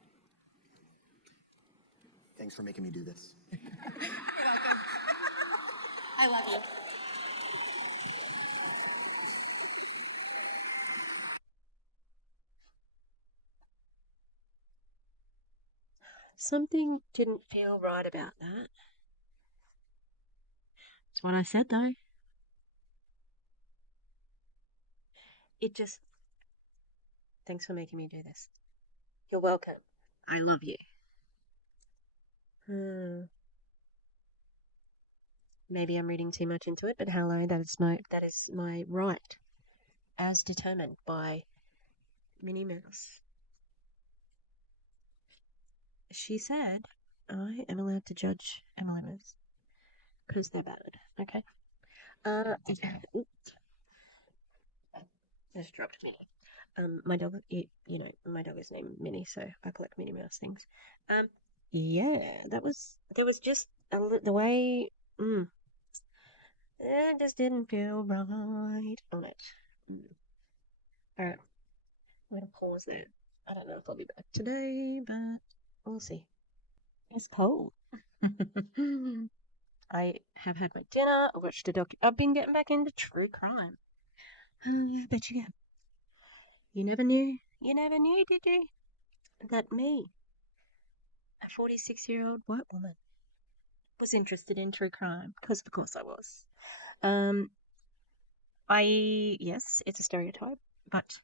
Thanks for making me do this. You're welcome. I love you. Something didn't feel right about that. That's what I said, though. It just. Thanks for making me do this. You're welcome. I love you. Maybe I'm reading too much into it, but hello, that is my right, as determined by Minnie Mouse. She said I am allowed to judge MLMs because they're bad. Okay. Just dropped Minnie. My dog, my dog is named Minnie, so I collect Minnie Mouse things. Yeah, there was just the way, it just didn't feel right on it. All right, I'm gonna pause there. I don't know if I'll be back today, but we'll see. It's cold. I have had my dinner. I watched a doc. I've been getting back into true crime. I bet you have. You never knew. You never knew, did you? That me, a 46-year-old white woman, was interested in true crime. Because of course I was. Um, yes, it's a stereotype, but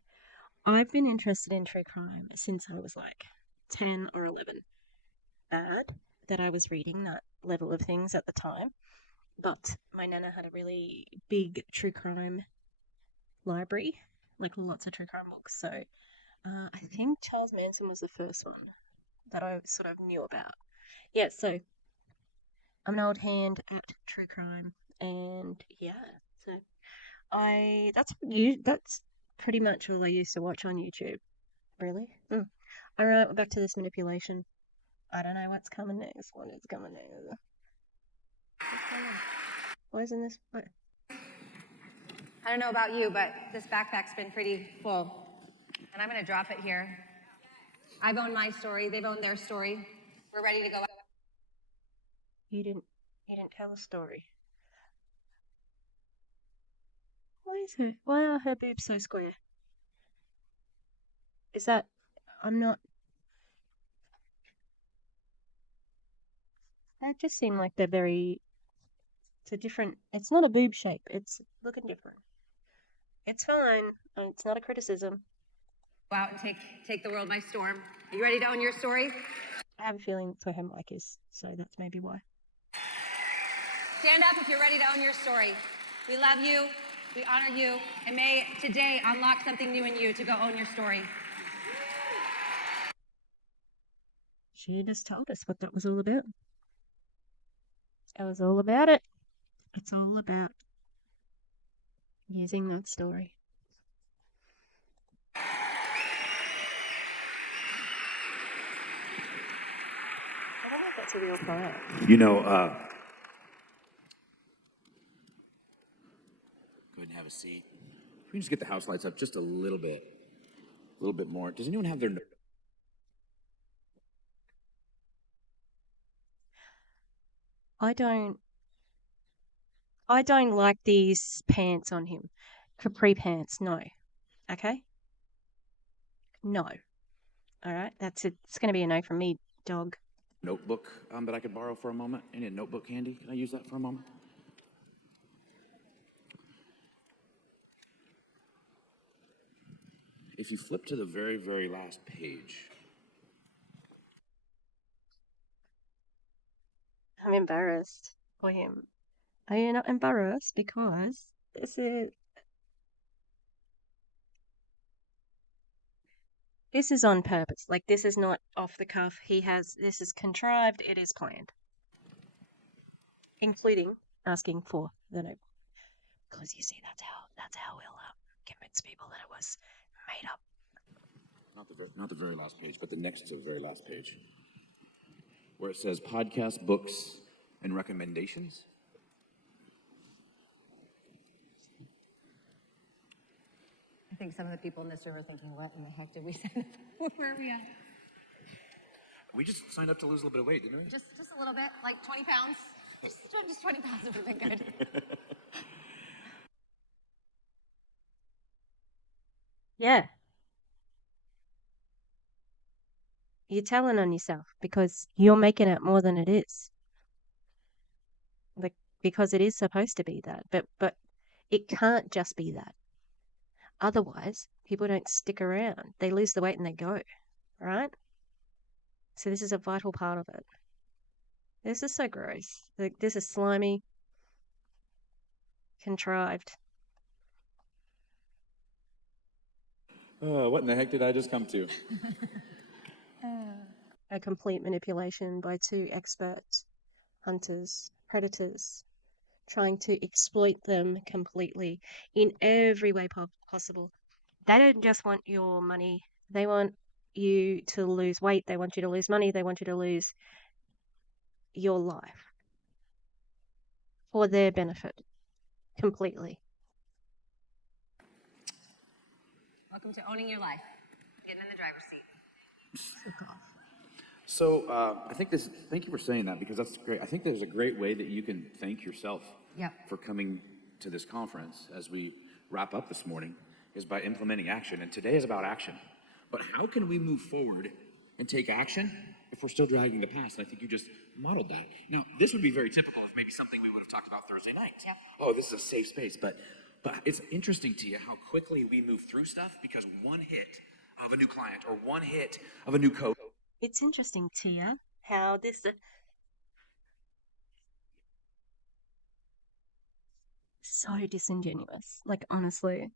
I've been interested in true crime since I was like 10 or 11. Bad that I was reading that level of things at the time, but my nana had a really big true crime library, like lots of true crime books. So I think Charles Manson was the first one that I sort of knew about. Yeah, so I'm an old hand at true crime, and yeah, so that's pretty much all I used to watch on YouTube. Really? All right, back to this manipulation. I don't know what's coming next. What is coming next? What's going on? Why isn't this? What? I don't know about you, but this backpack's been pretty full. And I'm gonna drop it here. I've owned my story, they've owned their story. We're ready to go. You didn't tell a story. Why are her boobs so square? Is that, I'm not, that just seem like they're very, it's not a boob shape, it's looking different. It's fine, it's not a criticism. Go out and take the world by storm. Are you ready to own your story? I have a feeling that's where her mic is, so that's maybe why. Stand up if you're ready to own your story. We love you, we honor you, and may today unlock something new in you to go own your story. She just told us what that was all about. It was all about it. It's all about using that story. I wonder if that's a real fire. You know, go ahead and have a seat. We can just get the house lights up just a little bit more. Does anyone have their? I don't like these pants on him. Capri pants, no. Okay? No. All right? That's it. It's going to be a no from me, dog. Notebook that I could borrow for a moment? Any notebook handy? Can I use that for a moment? If you flip to the very, very last page. I'm embarrassed for him. Are you not embarrassed? Because this is on purpose. Like, this is not off the cuff. This is contrived. It is planned. Including asking for the note. Because you see, that's how we'll convince people that it was made up. Not the very last page, but the next to the very last page. Where it says podcast, books, and recommendations. I think some of the people in this room are thinking, what in the heck did we send? Where are we at? We just signed up to lose a little bit of weight, didn't we? Just a little bit, like 20 pounds. Just 20 pounds would have been good. Yeah, you're telling on yourself because you're making it more than it is. Like, because it is supposed to be that, but it can't just be that. Otherwise, people don't stick around. They lose the weight and they go, right? So this is a vital part of it. This is so gross. Like, this is slimy, contrived. What in the heck did I just come to? A complete manipulation by two expert hunters, predators, trying to exploit them completely in every way possible. They don't just want your money, they want you to lose weight, they want you to lose money, they want you to lose your life for their benefit completely. Welcome to owning your life. Getting in the driver's seat. Fuck off. So thank you for saying that because that's great. I think there's a great way that you can thank yourself Yep. for coming to this conference as we wrap up this morning is by implementing action. And today is about action. But how can we move forward and take action if we're still dragging the past? And I think you just modeled that. Now, this would be very typical of maybe something we would have talked about Thursday night. Yep. Oh, this is a safe space. But it's interesting, Tia, how quickly we move through stuff because one hit of a new client or one hit of a new coach. It's interesting, Tia, how this so disingenuous. Like, honestly.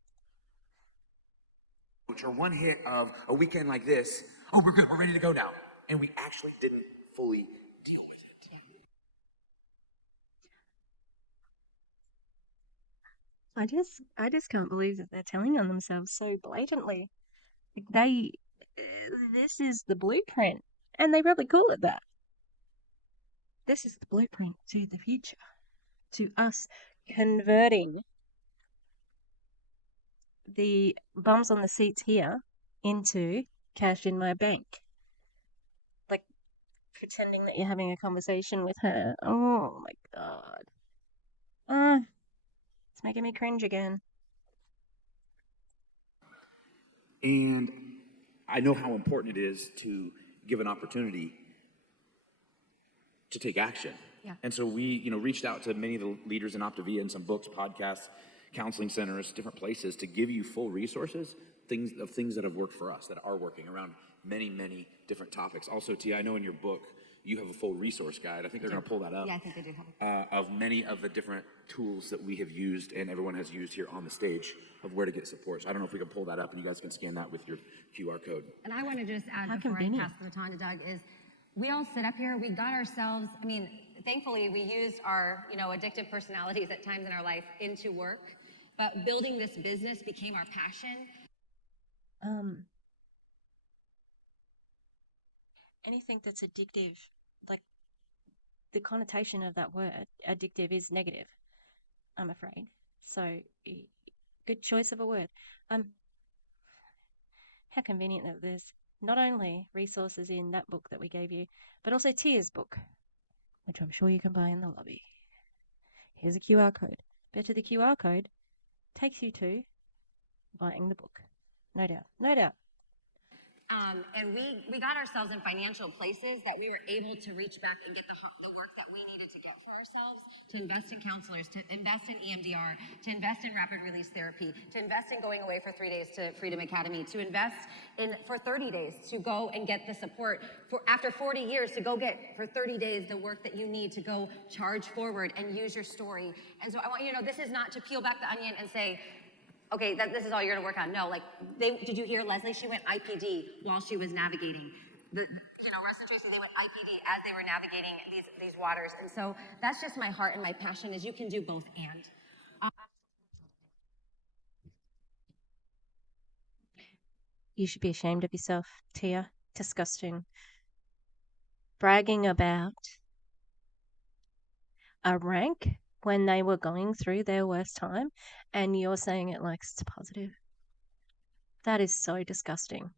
Or one hit of a weekend like this, oh, we're good, we're ready to go now. And we actually didn't fully deal with it. Yeah. I just can't believe that they're telling on themselves so blatantly. Like, they, this is the blueprint, and they probably call it that. This is the blueprint to the future, to us converting the bums on the seats here into cash in my bank. Like, pretending that you're having a conversation with her. Oh my god. It's making me cringe again. And I know how important it is to give an opportunity to take action. Yeah. And so we, reached out to many of the leaders in Optavia and some books, podcasts, counseling centers, different places to give you full resources, things that have worked for us, that are working around many, many different topics. Also, Tia, I know in your book, you have a full resource guide. I think they're going to pull that up. Yeah, I think they do have it. Of many of the different tools that we have used and everyone has used here on the stage of where to get support. So I don't know if we can pull that up and you guys can scan that with your QR code. And I want to just add How before I convenient. pass the baton to Doug is we all sit up here, we got ourselves, thankfully we used our, addictive personalities at times in our life into work, but building this business became our passion. Anything that's addictive, like the connotation of that word, addictive, is negative, I'm afraid. So, good choice of a word. How convenient that there's not only resources in that book that we gave you, but also Tia's book, which I'm sure you can buy in the lobby. Here's a QR code. Bet you the QR code takes you to buying the book. No doubt. No doubt. And we got ourselves in financial places that we were able to reach back and get the work that we needed to get for ourselves, to invest in counselors, to invest in EMDR, to invest in rapid release therapy, to invest in going away for 3 days to Freedom Academy, to invest in for 30 days to go and get the support for after 40 years to go get for 30 days the work that you need to go charge forward and use your story. And so I want you to know this is not to peel back the onion and say, okay, this is all you're gonna work on. No, did you hear Leslie? She went IPD while she was navigating. Russ and Tracy, they went IPD as they were navigating these waters. And so that's just my heart and my passion is you can do both and. You should be ashamed of yourself, Tia. Disgusting. Bragging about a rank when they were going through their worst time, and you're saying it like it's positive. That is so disgusting.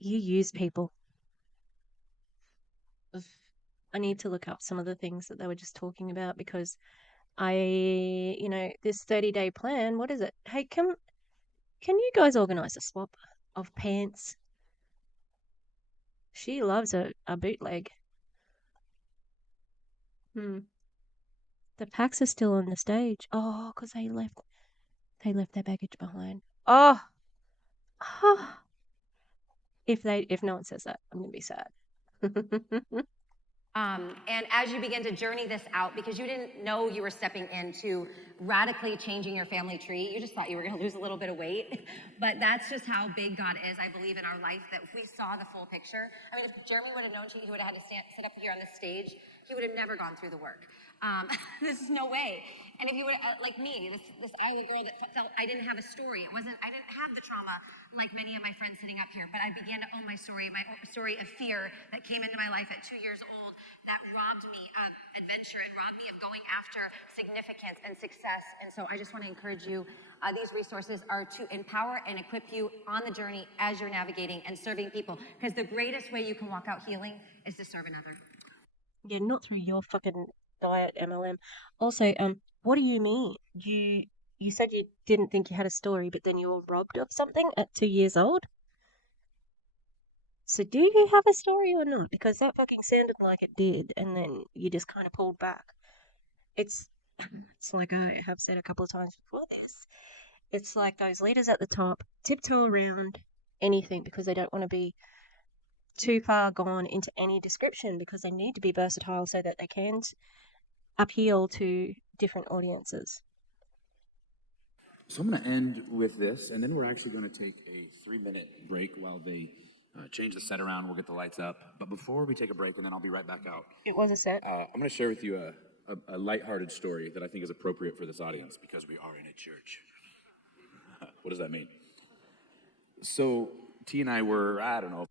You use people. I need to look up some of the things that they were just talking about because this 30-day plan, what is it? Hey, can you guys organize a swap of pants? She loves a bootleg. Hmm. The packs are still on the stage. Oh, 'cause they left their baggage behind. Oh, if no one says that, I'm gonna be sad. And as you begin to journey this out, because you didn't know you were stepping into radically changing your family tree, you just thought you were going to lose a little bit of weight. But that's just how big God is, I believe, in our life, that if we saw the full picture. I mean, if Jeremy would have known he would have had to sit up here on the stage, he would have never gone through the work. This is no way. And if you would, like me, this Iowa girl that felt I didn't have a story. I didn't have the trauma like many of my friends sitting up here, but I began to own my story of fear that came into my life at 2 years old, that robbed me of adventure and robbed me of going after significance and success. And so I just want to encourage you, these resources are to empower and equip you on the journey as you're navigating and serving people. Because the greatest way you can walk out healing is to serve another. Yeah, not through your fucking diet, MLM. Also, what do you mean? You said you didn't think you had a story, but then you were robbed of something at 2 years old? So do you have a story or not? Because that fucking sounded like it did, and then you just kind of pulled back. It's it's like I have said a couple of times before this. It's like those leaders at the top tiptoe around anything because they don't want to be too far gone into any description because they need to be versatile so that they can appeal to different audiences. So I'm going to end with this, and then we're actually going to take a 3-minute break while they change the set around. We'll get the lights up. But before we take a break, and then I'll be right back out. It was a set. I'm going to share with you a lighthearted story that I think is appropriate for this audience because we are in a church. What does that mean? So T and I were, I don't know.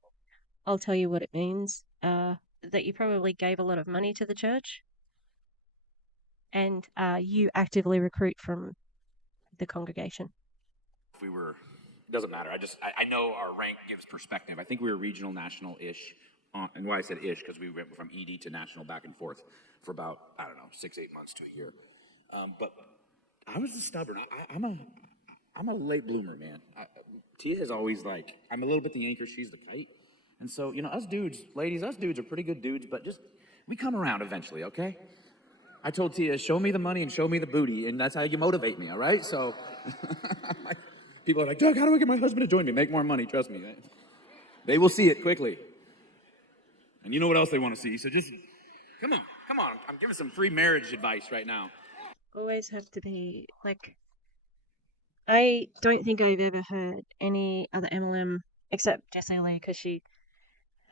I'll tell you what it means. That you probably gave a lot of money to the church, and you actively recruit from the congregation. If we were, it doesn't matter. I know our rank gives perspective. I think we were regional, national-ish. And why I said ish, because we went from ED to national back and forth for about, I don't know, 6-8 months to a year. But I was stubborn. I'm a late bloomer, man. Tia is always like, I'm a little bit the anchor, she's the kite. And so, us dudes, ladies, us dudes are pretty good dudes, but we come around eventually, okay? I told Tia, show me the money and show me the booty, and that's how you motivate me, all right? So, people are like, Doug, how do I get my husband to join me? Make more money, trust me. They will see it quickly. And you know what else they want to see, so just, come on. I'm giving some free marriage advice right now. Always have to be like. I don't think I've ever heard any other MLM except Jessie Lee because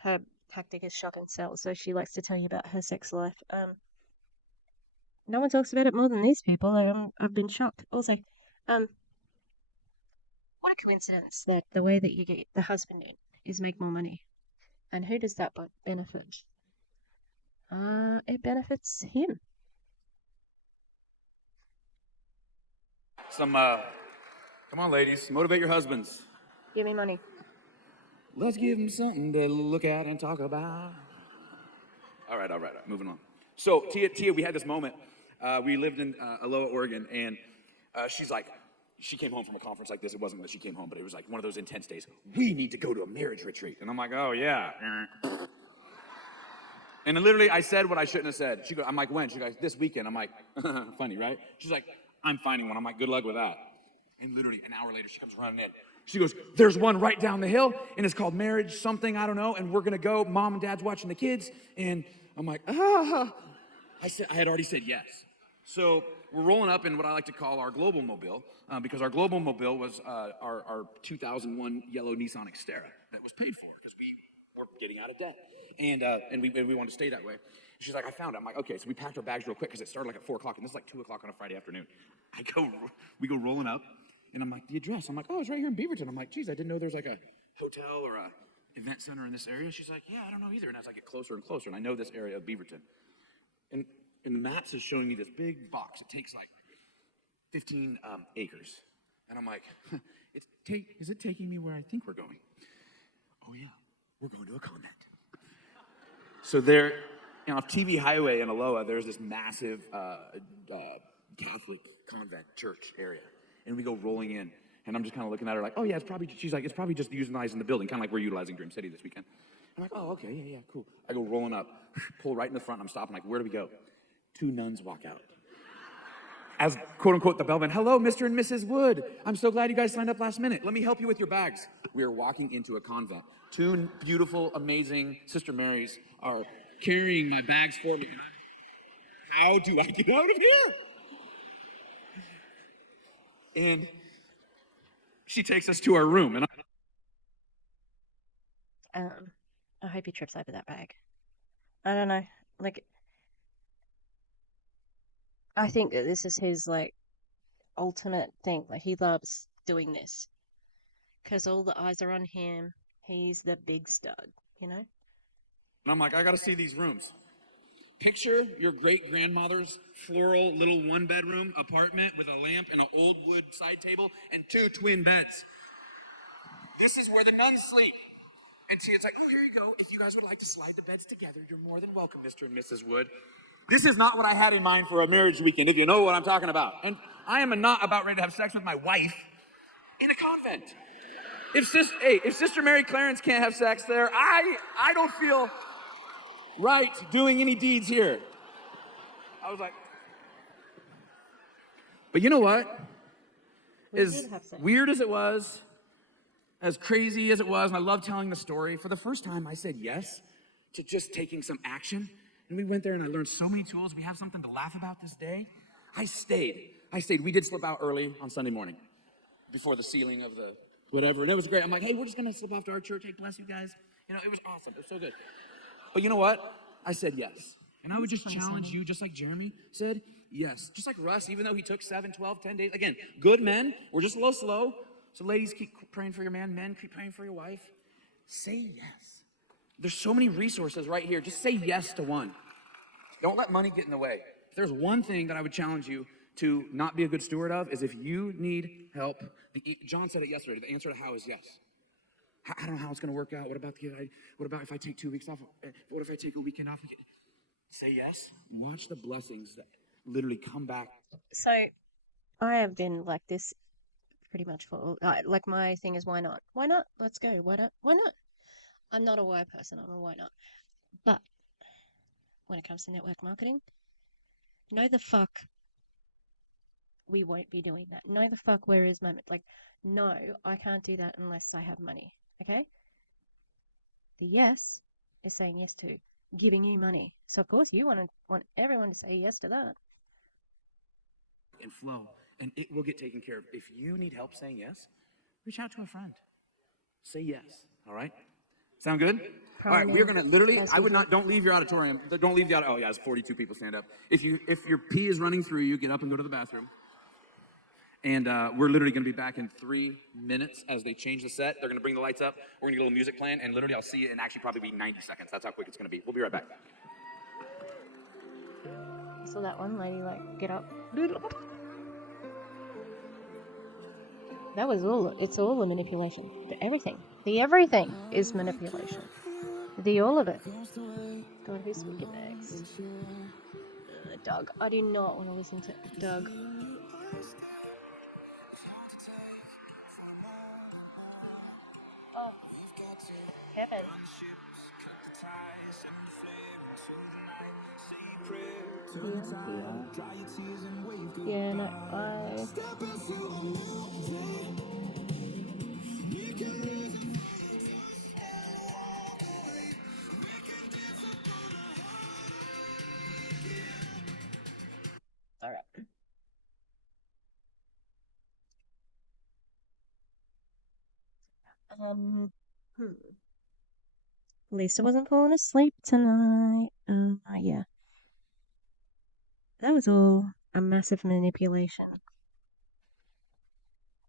her tactic is shock and sell, so she likes to tell you about her sex life. No one talks about it more than these people. I've been shocked. Also, what a coincidence that the way that you get the husband in is make more money, and who does that benefit? It benefits him. Come on, ladies, motivate your husbands. Give me money. Let's give them something to look at and talk about. All right, moving on. So, Tia, we had this moment. We lived in Aloha, Oregon, and she's like, she came home from a conference like this. It wasn't that she came home, but it was like one of those intense days. We need to go to a marriage retreat. And I'm like, oh, yeah. And then literally, I said what I shouldn't have said. I'm like, when? She goes, this weekend. I'm like, funny, right? She's like, I'm finding one. I'm like, good luck with that. And literally, an hour later, she comes running in. She goes, there's one right down the hill, and it's called marriage something, I don't know, and we're going to go. Mom and Dad's watching the kids. And I'm like, I had already said yes. So we're rolling up in what I like to call our global mobile, because our global mobile was our 2001 yellow Nissan Xterra that was paid for because we were getting out of debt. And we wanted to stay that way. She's like, I found it. I'm like, okay. So we packed our bags real quick because it started like at 4 o'clock, and this is like 2 o'clock on a Friday afternoon. We go rolling up, and I'm like, the address. I'm like, oh, it's right here in Beaverton. I'm like, geez, I didn't know there's like a hotel or a event center in this area. She's like, yeah, I don't know either. And as I get closer and closer, and I know this area of Beaverton, and the maps is showing me this big box. It takes like 15 acres, and I'm like, is it taking me where I think we're going? Oh yeah. we're going to a convent. So there, off TV Highway in Aloha, there's this massive Catholic convent church area. And we go rolling in. And I'm just kind of looking at her like, oh yeah, she's like, it's probably just utilizing the building, kind of like we're utilizing Dream City this weekend. I'm like, oh, okay, yeah, cool. I go rolling up, pull right in the front, I'm stopping, like, where do we go? 2 nuns walk out. As, quote unquote, the bellman, hello, Mr. and Mrs. Wood. I'm so glad you guys signed up last minute. Let me help you with your bags. We are walking into a convent. 2 beautiful, amazing Sister Marys are carrying my bags for me. How do I get out of here? And she takes us to our room. And I hope he trips over that bag. I don't know. Like, I think that this is his, like, ultimate thing. Like, he loves doing this. Because all the eyes are on him. He's the big stud, you know? And I'm like, I gotta see these rooms. Picture your great-grandmother's floral little 1-bedroom apartment with a lamp and an old wood side table and 2 twin beds. This is where the nuns sleep. And see, it's like, oh, here you go. If you guys would like to slide the beds together, you're more than welcome, Mr. and Mrs. Wood. This is not what I had in mind for a marriage weekend, if you know what I'm talking about. And I am not about ready to have sex with my wife in a convent. If Sister Mary Clarence can't have sex there, I don't feel right doing any deeds here. I was like, but you know what? As weird as it was, as crazy as it was, and I love telling the story, for the first time I said yes to just taking some action. And we went there and I learned so many tools. We have something to laugh about this day. I stayed. We did slip out early on Sunday morning before the sealing of the whatever. And it was great. I'm like, hey, we're just going to slip off to our church. Hey, bless you guys. You know, it was awesome. It was so good. But you know what? I said yes. And I would just challenge you, just like Jeremy said, yes. Just like Russ, even though he took 7, 12, 10 days. Again, good men. We're just a little slow. So ladies, keep praying for your man. Men, keep praying for your wife. Say yes. There's so many resources right here. Just say yes to one. Don't let money get in the way. If there's one thing that I would challenge you to not be a good steward of is if you need help. John said it yesterday. The answer to how is yes. I don't know how it's going to work out. What about if I take 2 weeks off? What if I take a weekend off? Say yes. Watch the blessings that literally come back. So, I have been like this pretty much for, like, my thing is, why not? Why not? Let's go. Why not? Why not? I'm not a why person. I'm a why not. But when it comes to network marketing, no the fuck we won't be doing that. No the fuck where is my, like, no, I can't do that unless I have money. Okay? The yes is saying yes to giving you money. So of course you want everyone to say yes to that. And flow, and it will get taken care of. If you need help saying yes, reach out to a friend. Say yes. All right? Sound good? All right, we're gonna literally. Don't leave your auditorium. Don't leave the auditorium. Oh yeah, it's 42 people stand up. If your pee is running through you, get up and go to the bathroom. And we're literally gonna be back in 3 minutes as they change the set. They're gonna bring the lights up. We're gonna get a little music playing, and literally I'll see you in actually probably be 90 seconds. That's how quick it's gonna be. We'll be right back. So that one lady, like, get up. That was it's all a manipulation. The everything is manipulation. The all of it. God, who's speaking next? Doug. I do not want to listen to Doug. Oh, Kevin. Yeah, no, all right. Hmm. Lisa wasn't falling asleep tonight. Yeah. That was all a massive manipulation.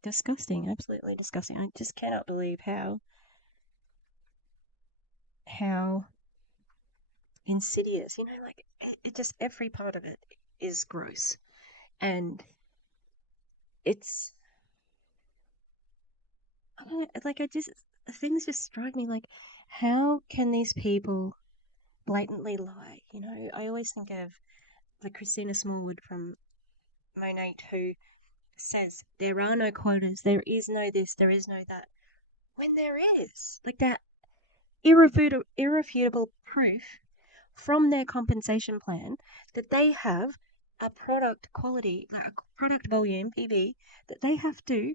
Disgusting, absolutely disgusting. I just cannot believe how insidious, like, it just, every part of it is gross. And it's, I don't know, like, things just strike me like, How can these people blatantly lie? You know, I always think of the Christina Smallwood from Monate who says there are no quotas, there is no this, there is no that, when there is. Like that irrefutable proof from their compensation plan that they have a product quality, like a product volume, PV, that they have to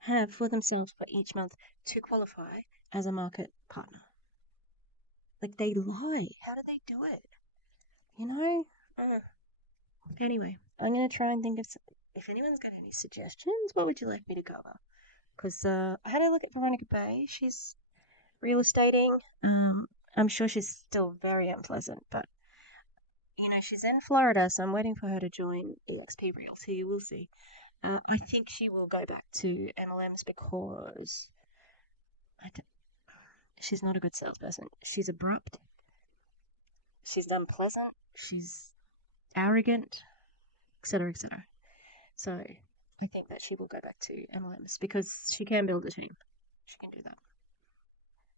have for themselves for each month to qualify as a market partner. Like they lie. How do they do it? You know? Anyway, I'm going to try and think of if anyone's got any suggestions, what would you like me to cover? Because I had a look at Veronica Bay. She's real estating. I'm sure she's still very unpleasant, but you know, she's in Florida, so I'm waiting for her to join EXP Realty. We'll see. I think she will go back to MLMs because she's not a good salesperson. She's abrupt. She's unpleasant. She's arrogant, etc., etc. So I think that she will go back to MLMs because she can build a team. She can do that.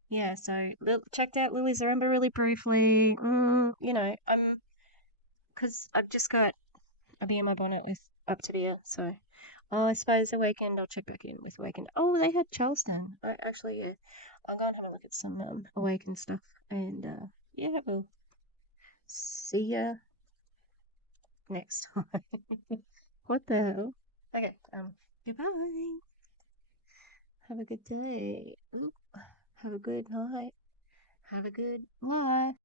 Yeah, so checked out Lily Zaremba really briefly. You know, because I've just got a bee in my bonnet with Optavia, so I suppose Awakened, I'll check back in with Awakened. Oh, they had Charleston. Actually, yeah. I'll go and have a look at some Awakened stuff. And yeah, we'll see ya next time. What the hell? Okay, goodbye. Have a good day. Have a good night. Have a good life.